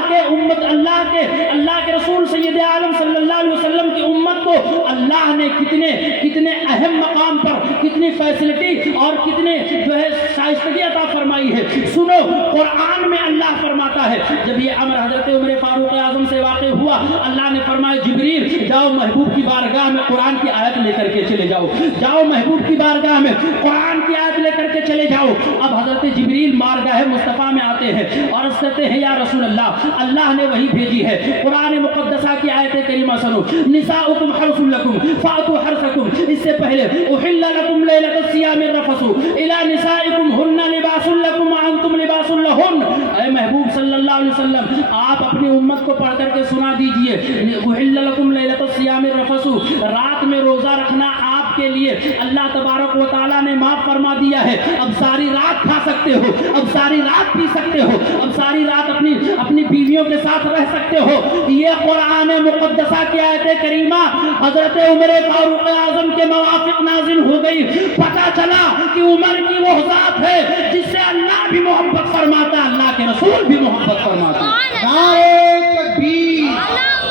کے رسول سید عالم صلی اللہ علیہ وسلم کی امت کو اللہ نے کتنے اہم مقام پر کتنی فیسلٹی اور کتنے جو ہے شائستگی عطا فرمائی ہے. سنو, قرآن میں اللہ فرماتا ہے, جب یہ امر حضرت عمر فاروق اعظم سے واقع ہوا, اللہ نے فرمایا جبریل جاؤ محبوب کی بارگاہ میں قرآن کی آیت لے کر کے چلے جاؤ, جاؤ محبوب کی بارگاہ میں قرآن کی آیت لے کر کے چلے جاؤ. اب حضرت جبریل بارگاہ مصطفیٰ میں آتے ہیں اور اس کہتے ہیں یا رسول اللہ, اللہ نے وہی بھیجی ہے, قرآن مقدسہ کی آیت کریمہ سنو, نساؤکم حرث لکم فأتوا حرثکم. اس سے پہلے احل لکم لیلۃ الصیام الرفث الی نسائکم ہن لباس لکم وانتم لباس لہن. اے محبوب صلی اللہ علیہ وسلم, آپ اپنی امت کو پڑھ کر کے سنا دیجئے, احل لکم لیلۃ الصیام الرفث, رات میں روزہ رکھنا آپ کے لیے اللہ تبارک و تعالیٰ نے معاف فرما دیا ہے. اب ساری رات کھا سکتے ہو, اب ساری رات پی سکتے ہو, اب ساری رات اپنی بیویوں کے ساتھ رہ سکتے ہو. یہ قرآن مقدسہ کی آیت کریمہ حضرت عمر فاروق اعظم کے موافق نازل ہو گئی. پتہ چلا کہ عمر کی وہ ذات ہے جس سے اللہ بھی محبت فرماتا ہے, اللہ کے رسول بھی محبت فرماتا ہے. نعرہ تکبیر,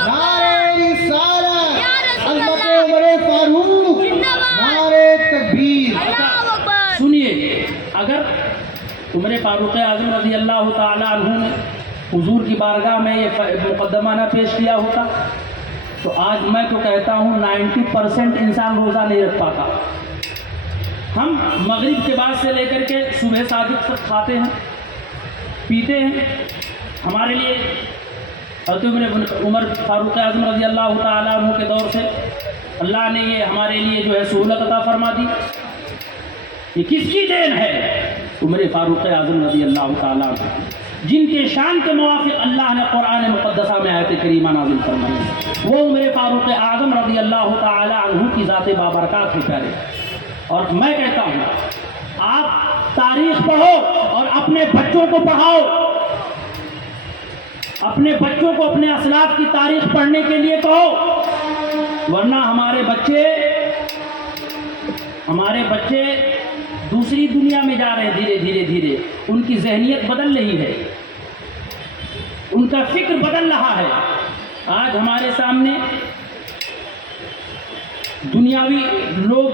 نعرہ رسالت, عظمت عمر فاروق, نعرہ تکبیر. سنیے, اگر عمر فاروق اعظم رضی اللہ تعالیٰ عنہ نے حضور کی بارگاہ میں یہ مقدمہ نہ پیش کیا ہوتا تو آج میں تو کہتا ہوں 90% انسان روزہ نہیں رکھ پاتا. ہم مغرب کے بعد سے لے کر کے صبح صادق تک کھاتے ہیں پیتے ہیں. ہمارے لیے حضرت عمر فاروق اعظم رضی اللہ تعالیٰ عنہ کے دور سے اللہ نے یہ ہمارے لیے جو ہے سہولت عطا فرما دی. یہ کس کی دین ہے؟ عمر فاروق اعظم رضی اللہ تعالیٰ عنہ, جن کے شان کے موافق اللہ نے قرآن مقدسہ میں آیت کریمہ نازل فرمائی. وہ عمر فاروق اعظم رضی اللہ تعالیٰ عنہ کی ذات بابرکات ہے پیارے. اور میں کہتا ہوں آپ تاریخ پڑھو اور اپنے بچوں کو پڑھاؤ, اپنے بچوں کو اپنے اسلاف کی تاریخ پڑھنے کے لیے کہو, ورنہ ہمارے بچے دوسری دنیا میں جا رہے ہیں. دھیرے ان کی ذہنیت بدل رہی ہے, ان کا فکر بدل رہا ہے. آج ہمارے سامنے دنیاوی لوگ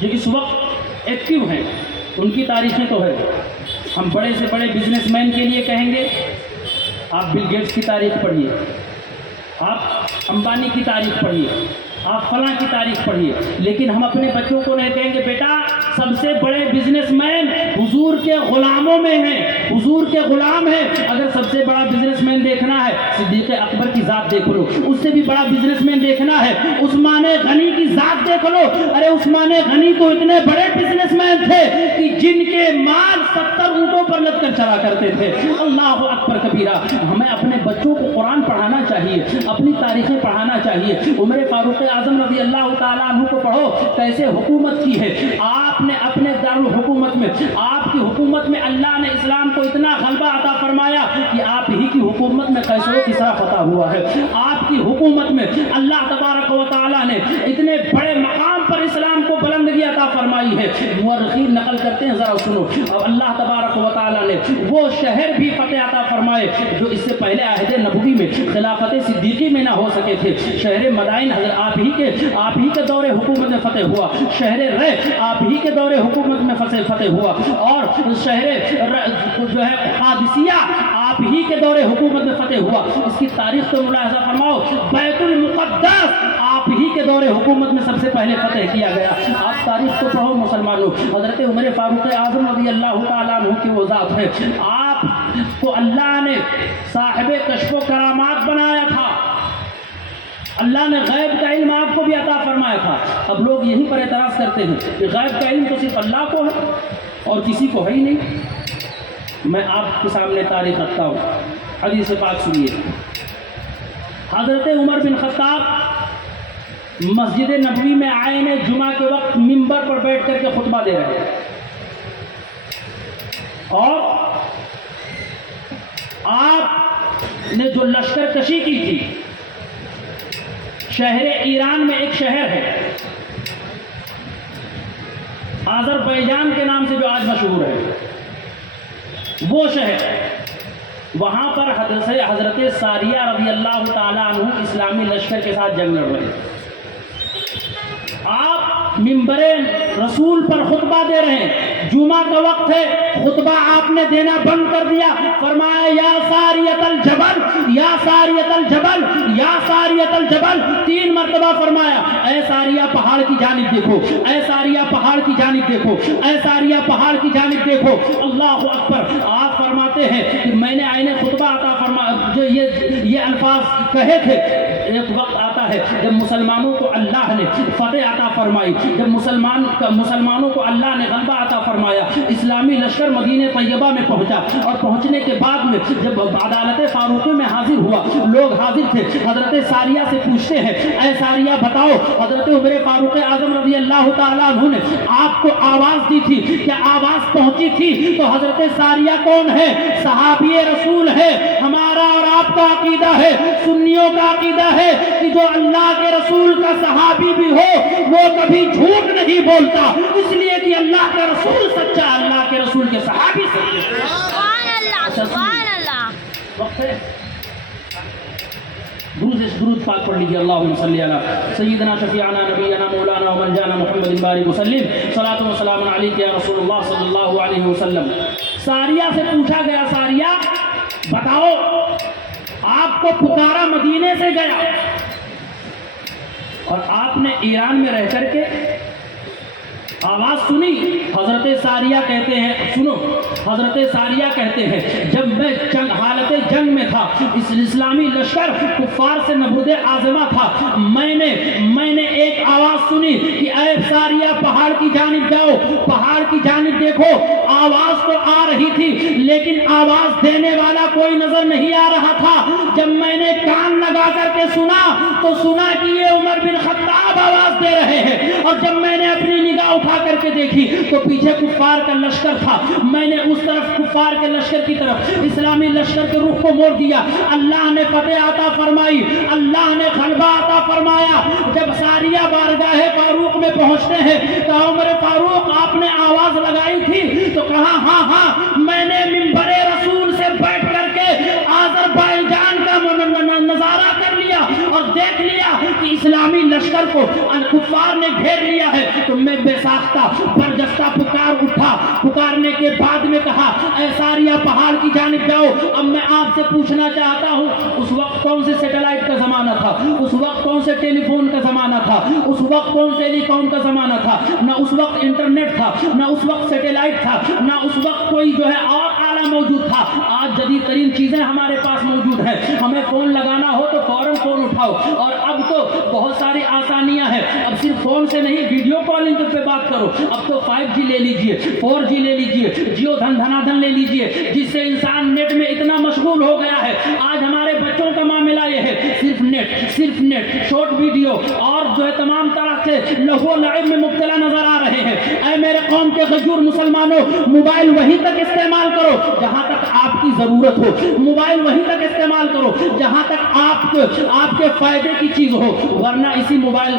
جو اس وقت ایکٹیو ہیں ان کی تاریخیں تو ہے. ہم بڑے سے بڑے بزنس مین کے لیے کہیں گے آپ بل گیٹس کی تاریخ پڑھیے, آپ امبانی کی تاریخ پڑھیے, آپ فلاں کی تاریخ پڑھیے, لیکن ہم اپنے بچوں کو نہیں کہیں گے بیٹا سب سے بڑے بزنس مین حضور کے غلاموں میں ہیں, حضور کے غلام ہیں. اگر سب سے بڑا بزنس مین دیکھنا ہے صدیق اکبر کی ذات دیکھ لو, اس سے بھی بڑا بزنس مین دیکھنا ہے عثمان غنی کی ذات دیکھ لو. ارے عثمان غنی تو اتنے بڑے بزنس مین تھے کہ جن کے مال 70 اونٹوں پر لد کر چلا کرتے تھے. اللہ اکبر کبیرہ. ہمیں اپنے بچوں کو قرآن پڑھانا چاہیے, اپنی تاریخیں پڑھانا چاہیے. عمر فاروق اعظم رضی اللہ تعالیٰ عنہ کو پڑھو کیسے حکومت کی ہے. آپ نے اپنے دارالحکومت میں, آپ کی حکومت میں اللہ نے اسلام کو اتنا غلبہ عطا فرمایا کہ آپ ہی کی حکومت میں قیصر و کسریٰ فتح ہوا ہے. آپ کی حکومت میں اللہ تبارک و تعالیٰ نے اتنے بڑے مقام پر اسلام کو بلندگی عطا فرمائی ہے. مورخین نقل کرتے ہیں, ذرا سنو. اور اللہ تبارک و تعالیٰ نے وہ شہر بھی فتح عطا فرمائے جو اس سے پہلے عہد نبوی میں خلافت صدیقی میں نہ ہو سکے تھے. شہر مدائن حضرت آپ ہی کے دور حکومت میں فتح ہوا. شہر رے آپ ہی کے دور حکومت میں فتح ہوا. اور شہر جو ہے قادسیہ آپ ہی کے دور حکومت میں فتح ہوا. اس کی تاریخ تو ملاحظہ فرماؤ. بیت المقدس آپ ہی کے دور حکومت میں سب سے پہلے فتح کیا گیا. آپ تاریخ کو پڑھو مسلمانوں. حضرت عمر فاروق اعظم رضی اللہ تعالیٰ عنہ کی وہ ذات ہے. آپ کو اللہ نے صاحب کشف و کرامات بنایا تھا. اللہ نے غیب کا علم آپ کو بھی عطا فرمایا تھا. اب لوگ یہیں پر اعتراض کرتے ہیں کہ غیب کا علم تو صرف اللہ کو ہے اور کسی کو ہے ہی نہیں. میں آپ کے سامنے تاریخ رکھتا ہوں. حدیث پاک سنیے. حضرت عمر بن خطاب مسجد نبوی میں آئے نے جمعہ کے وقت منبر پر بیٹھ کر کے خطبہ دے رہے ہیں, اور آپ نے جو لشکر کشی کی تھی, شہر ایران میں ایک شہر ہے آذربائیجان کے نام سے جو آج مشہور ہے، وہ شہر، وہاں پر حضرت ساریہ رضی اللہ تعالیٰ عنہ اسلامی لشکر کے ساتھ جنگ لڑ رہے ہیں۔ آپ منبر رسول پر خطبہ دے رہے ہیں، جمعہ کا وقت ہے، خطبہ آپ نے دینا بند کر دیا، فرمایا یا ساریۃ الجبل، یا ساریۃ الجبل، یا ساریۃ الجبل، 3 مرتبہ فرمایا، اے ساریہ پہاڑ کی جانب دیکھو، اے ساریہ پہاڑ کی جانب دیکھو، اے ساریہ پہاڑ کی جانب دیکھو۔ اللہ اکبر۔ آپ فرماتے ہیں کہ میں نے آئین خطبہ عطا فرمایا، جو یہ الفاظ کہے تھے، ایک وقت آتا ہے جب مسلمانوں کو اللہ نے فتح عطا فرمائی، جب مسلمانوں کو اللہ نے غلبہ عطا فرمایا، اسلامی لشکر مدینہ طیبہ میں پہنچا، اور پہنچنے کے بعد میں جب عدالت فاروقی میں حاضر ہوا، لوگ حاضر تھے، حضرت ساریہ سے پوچھتے ہیں، اے ساریہ بتاؤ، حضرت عمر فاروق اعظم رضی اللہ تعالیٰ عنہ نے آپ کو آواز دی تھی، کیا آواز پہنچی تھی؟ تو حضرت ساریہ کون ہے؟ صحابی رسول ہے۔ ہمارا اور آپ کا عقیدہ ہے، سنیوں کا عقیدہ ہے کہ جو اللہ کے رسول کا صحابی بھی ہو وہ کبھی جھوٹ نہیں بولتا، اس لیے کہ اللہ کا رسول سچا، اللہ کے رسول کے صحابی سچے۔ سبحان اللہ، سبحان اللہ۔ وقت ہے درود پاک پڑھ لیجیے، اللہم صلی علی سیدنا شفیعنا نبینا مولانا ومنجانا محمد بارک وسلم، صلاۃ و سلام علیک یا رسول اللہ صلی اللہ علیہ وسلم۔ ساریہ سے پوچھا گیا، ساریہ بتاؤ، آپ کو پکارا مدینے سے گیا اور آپ نے ایران میں رہ کر کے آواز سنی؟ حضرت ساریہ کہتے ہیں، سنو، حضرت ساریہ کہتے ہیں جب میں حالت جنگ میں تھا، اس اسلامی لشکر کفار سے نبرد عازمہ تھا، میں نے ایک آواز سنی کہ اے ساریہ پہاڑ کی جانب جاؤ، پہاڑ کی جانب دیکھو۔ آواز تو آ رہی تھی لیکن آواز دینے والا کوئی نظر نہیں آ رہا تھا۔ جب میں نے کان لگا کر کے سنا تو سنا کہ یہ عمر بن خطاب آواز دے رہے ہیں، اور جب میں نے اپنی نگاہ اٹھا کر کے دیکھی تو پیچھے کفار کا لشکر تھا۔ میں نے اس طرف کفار کے لشکر کی طرف اسلامی لشکر کے رخ کو موڑ دیا۔ اللہ نے فتح عطا فرمائی، اللہ نے غلبہ عطا فرمایا۔ جب ساریہ بارگاہ فاروق میں پہنچتے ہیں تو عمر فاروق آپ نے آواز لگائی تھی تو کہا ہاں میں نے منبر رسول سے بیٹھ کر کے آذربائیجان کا نظارہ کر لیا اور دیکھ لیا کہ اسلامی لشکر کو کفار نے گھیر لیا ہے۔ تو میں بے ساختہ برجستہ پکار اٹھا، پکارنے کے بعد میں کہا اے ساریہ پہاڑ کی جانب جاؤ۔ اب میں آپ سے پوچھنا چاہتا ہوں، اس وقت کون سے سیٹلائٹ کا زمانہ تھا؟ اس وقت کون سے ٹیلی فون کا زمانہ تھا؟ اس وقت کون ٹیلی کام کا زمانہ تھا؟ نہ اس وقت انٹرنیٹ تھا، نہ اس وقت سیٹلائٹ تھا، نہ اس وقت کوئی جو ہے اور آلہ موجود تھا۔ آج جدید ترین چیزیں ہمارے پاس موجود ہیں، ہمیں فون لگانا ہو تو فوراً فون اٹھاؤ، اور اب تو بہت ساری آسانیاں ہیں۔ اب صرف فون سے نہیں، ویڈیو کالنگ پہ بات کرو۔ اب تو 5G لے لیجئے، 4G لے لیجئے، جیو دھن لے لیجئے، جس سے انسان نیٹ میں اتنا مشغول ہو گیا ہے۔ آج ہمارے بچوں کا معاملہ یہ ہے، صرف نیٹ، شارٹ ویڈیو اور جو ہے تمام طرح سے لہو و لعب میں مبتلا نظر آ رہے ہیں۔ اے میرے قوم کے غیور مسلمانوں، موبائل وہیں تک استعمال کرو جہاں تک آپ کی ضرورت ہو، موبائل وہیں تک استعمال کرو جہاں تک آپ کے فائدے کی چیز ہو، ورنہ اسی موبائل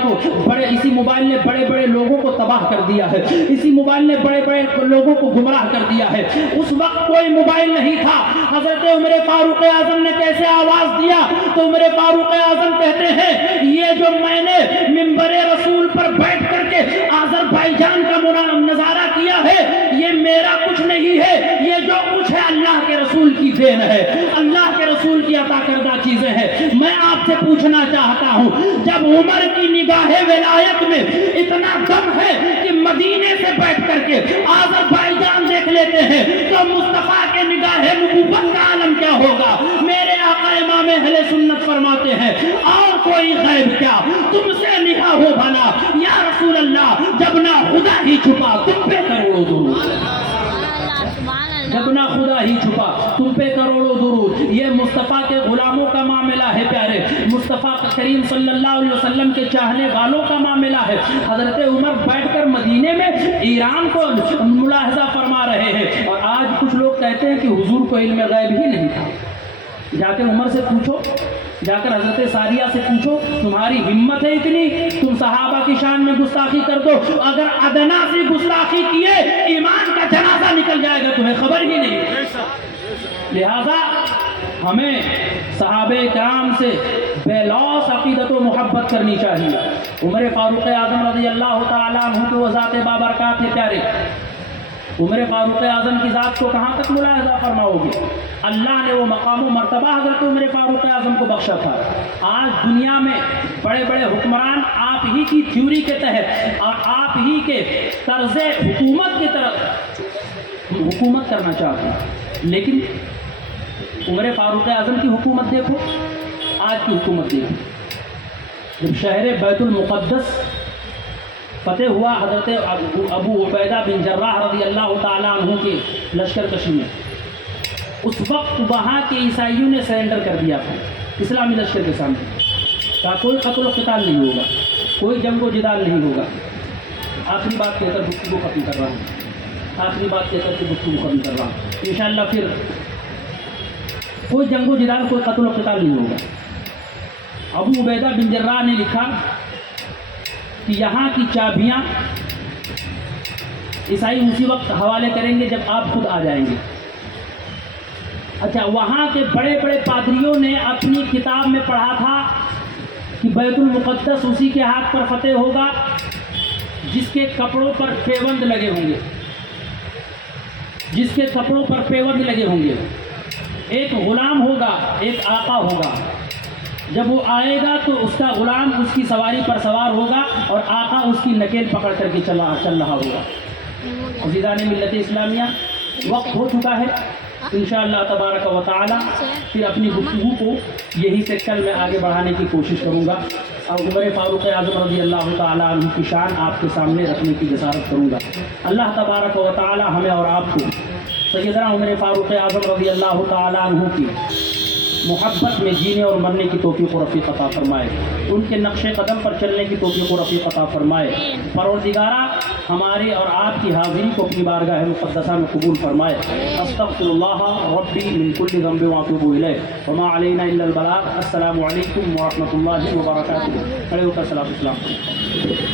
نے بڑے لوگوں کو تباہ کر دیا ہے، اسی موبائل نے بڑے لوگوں کو گمراہ کر دیا ہے۔ اس وقت کوئی موبائل نہیں تھا، حضرت عمر فاروق اعظم نے کیسے آواز دیا؟ تو عمر فاروق اعظم کہتے ہیں یہ جو میں نے منبر رسول پر بیٹھ کر کے آذربائیجان کا نظارہ کیا ہے، یہ میرا کچھ نہیں ہے، یہ جو کچھ ہے اللہ کے رسول کی دین ہے، اللہ کے رسول کی عطا کردہ چیزیں ہیں۔ میں آپ سے پوچھنا چاہتا ہوں، جب عمر کی نگاہ ولایت میں اتنا دم ہے کہ مدینے سے بیٹھ کر کے آذربائیجان دیکھ لیتے ہیں، تو مصطفیٰ کے نگاہ نبوت کا عالم کیا ہوگا؟ میرے آقا امام اہل سنت فرماتے ہیں اور کوئی غیب کیا، تم سے نہا ہو بھلا یا رسول اللہ، جب نہ خدا ہی چھپا تم پہ کروڑوں درود، جب نہ خدا ہی چھپا تم پہ کروڑوں درود۔ یہ مصطفیٰ کے غلاموں کا معاملہ ہے پیارے، مصطفیٰ کریم صلی اللہ علیہ وسلم کے چاہنے والوں کا معاملہ ہے۔ حضرت عمر بیٹھ کر مدینے میں ایران کو ملاحظہ فرما رہے ہیں، اور آج کچھ لوگ کہتے ہیں کہ حضور کو علم غیب ہی نہیں تھا۔ جا کے عمر سے پوچھو جا کر حضرت ساریہ سے پوچھو تمہاری ہمت ہے اتنی تم صحابہ کی شان میں گستاخی کر دو، اگر ادنا سے گستاخی کیے ایمان کا جنازہ نکل جائے گا، تمہیں خبر ہی نہیں۔ لہذا ہمیں صحابہ کرام سے بے لوث عقیدت و محبت کرنی چاہیے۔ عمر فاروق اعظم رضی اللہ تعالیٰ عنہ کے وہ ذات بابرکات ہے پیارے، عمر فاروق اعظم کی ذات کو کہاں تک ملاحظہ فرماؤ گے؟ اللہ نے وہ مقام و مرتبہ حضرت عمر فاروق اعظم کو بخشا تھا۔ آج دنیا میں بڑے بڑے حکمران آپ ہی کی تھیوری کے تحت اور آپ ہی کے طرز حکومت کی طرف حکومت کرنا چاہتے ہیں، لیکن عمر فاروق اعظم کی حکومت دیکھو، آج کی حکومت دیکھو۔ جب شہر بیت المقدس فتح ہوا حضرت ابو عبیدہ بن جراح رضی اللہ تعالیٰ عنہ کے لشکر کشی میں، اس وقت وہاں کے عیسائیوں نے سرنڈر کر دیا تھا اسلامی لشکر کے سامنے، کہا کوئی قتل و قتال نہیں ہوگا، کوئی جنگ و جدال نہیں ہوگا۔ آخری بات کہہ کر گفتگو ختم کر رہا ہوں، آخری بات کہہ کر کے گفتگو ختم کر رہا ہوں، انشاءاللہ پھر کوئی جنگ و جدال کوئی قتل و قتال نہیں ہوگا۔ ابو عبیدہ بن جراح نے لکھا کہ یہاں کی چابیاں عیسائی اسی وقت حوالے کریں گے جب آپ خود آ جائیں گے۔ اچھا، وہاں کے بڑے بڑے پادریوں نے اپنی کتاب میں پڑھا تھا کہ بیت المقدس اسی کے ہاتھ پر فتح ہوگا جس کے کپڑوں پر پیوند لگے ہوں گے، جس کے کپڑوں پر پیوند لگے ہوں گے۔ ایک غلام ہوگا، ایک آقا ہوگا، جب وہ آئے گا تو اس کا غلام اس کی سواری پر سوار ہوگا اور آقا اس کی نکیل پکڑ کر کے چل رہا ہوگا۔ عزیزان ملت اسلامیہ، وقت ہو چکا ہے، انشاءاللہ تبارک و تعالی پھر اپنی گفتگو کو یہی سیکشن میں آگے بڑھانے کی کوشش کروں گا اور عمر فاروق اعظم رضی اللہ تعالیٰ عنہ کی شان آپ کے سامنے رکھنے کی جسارت کروں گا۔ اللہ تبارک و تعالی ہمیں اور آپ کو سیدنا عمر فاروق اعظم رضی اللہ تعالیٰ عنہ کی محبت میں جینے اور مرنے کی توفیق و رفیق عطا فرمائے، ان کے نقش قدم پر چلنے کی توفیق و رفیق عطا فرمائے۔ پروردگارہ ہماری اور آپ کی حاضری کو اپنی بارگاہ مقدسہ میں قبول فرمائے۔ استغفر اللہ ربی من کل ذنب واتوب الیہ وما علینا الا البلاغ۔ السلام علیکم ورحمۃ اللہ وبرکاتہ۔ کھڑے ہو کر صلاۃ السلام۔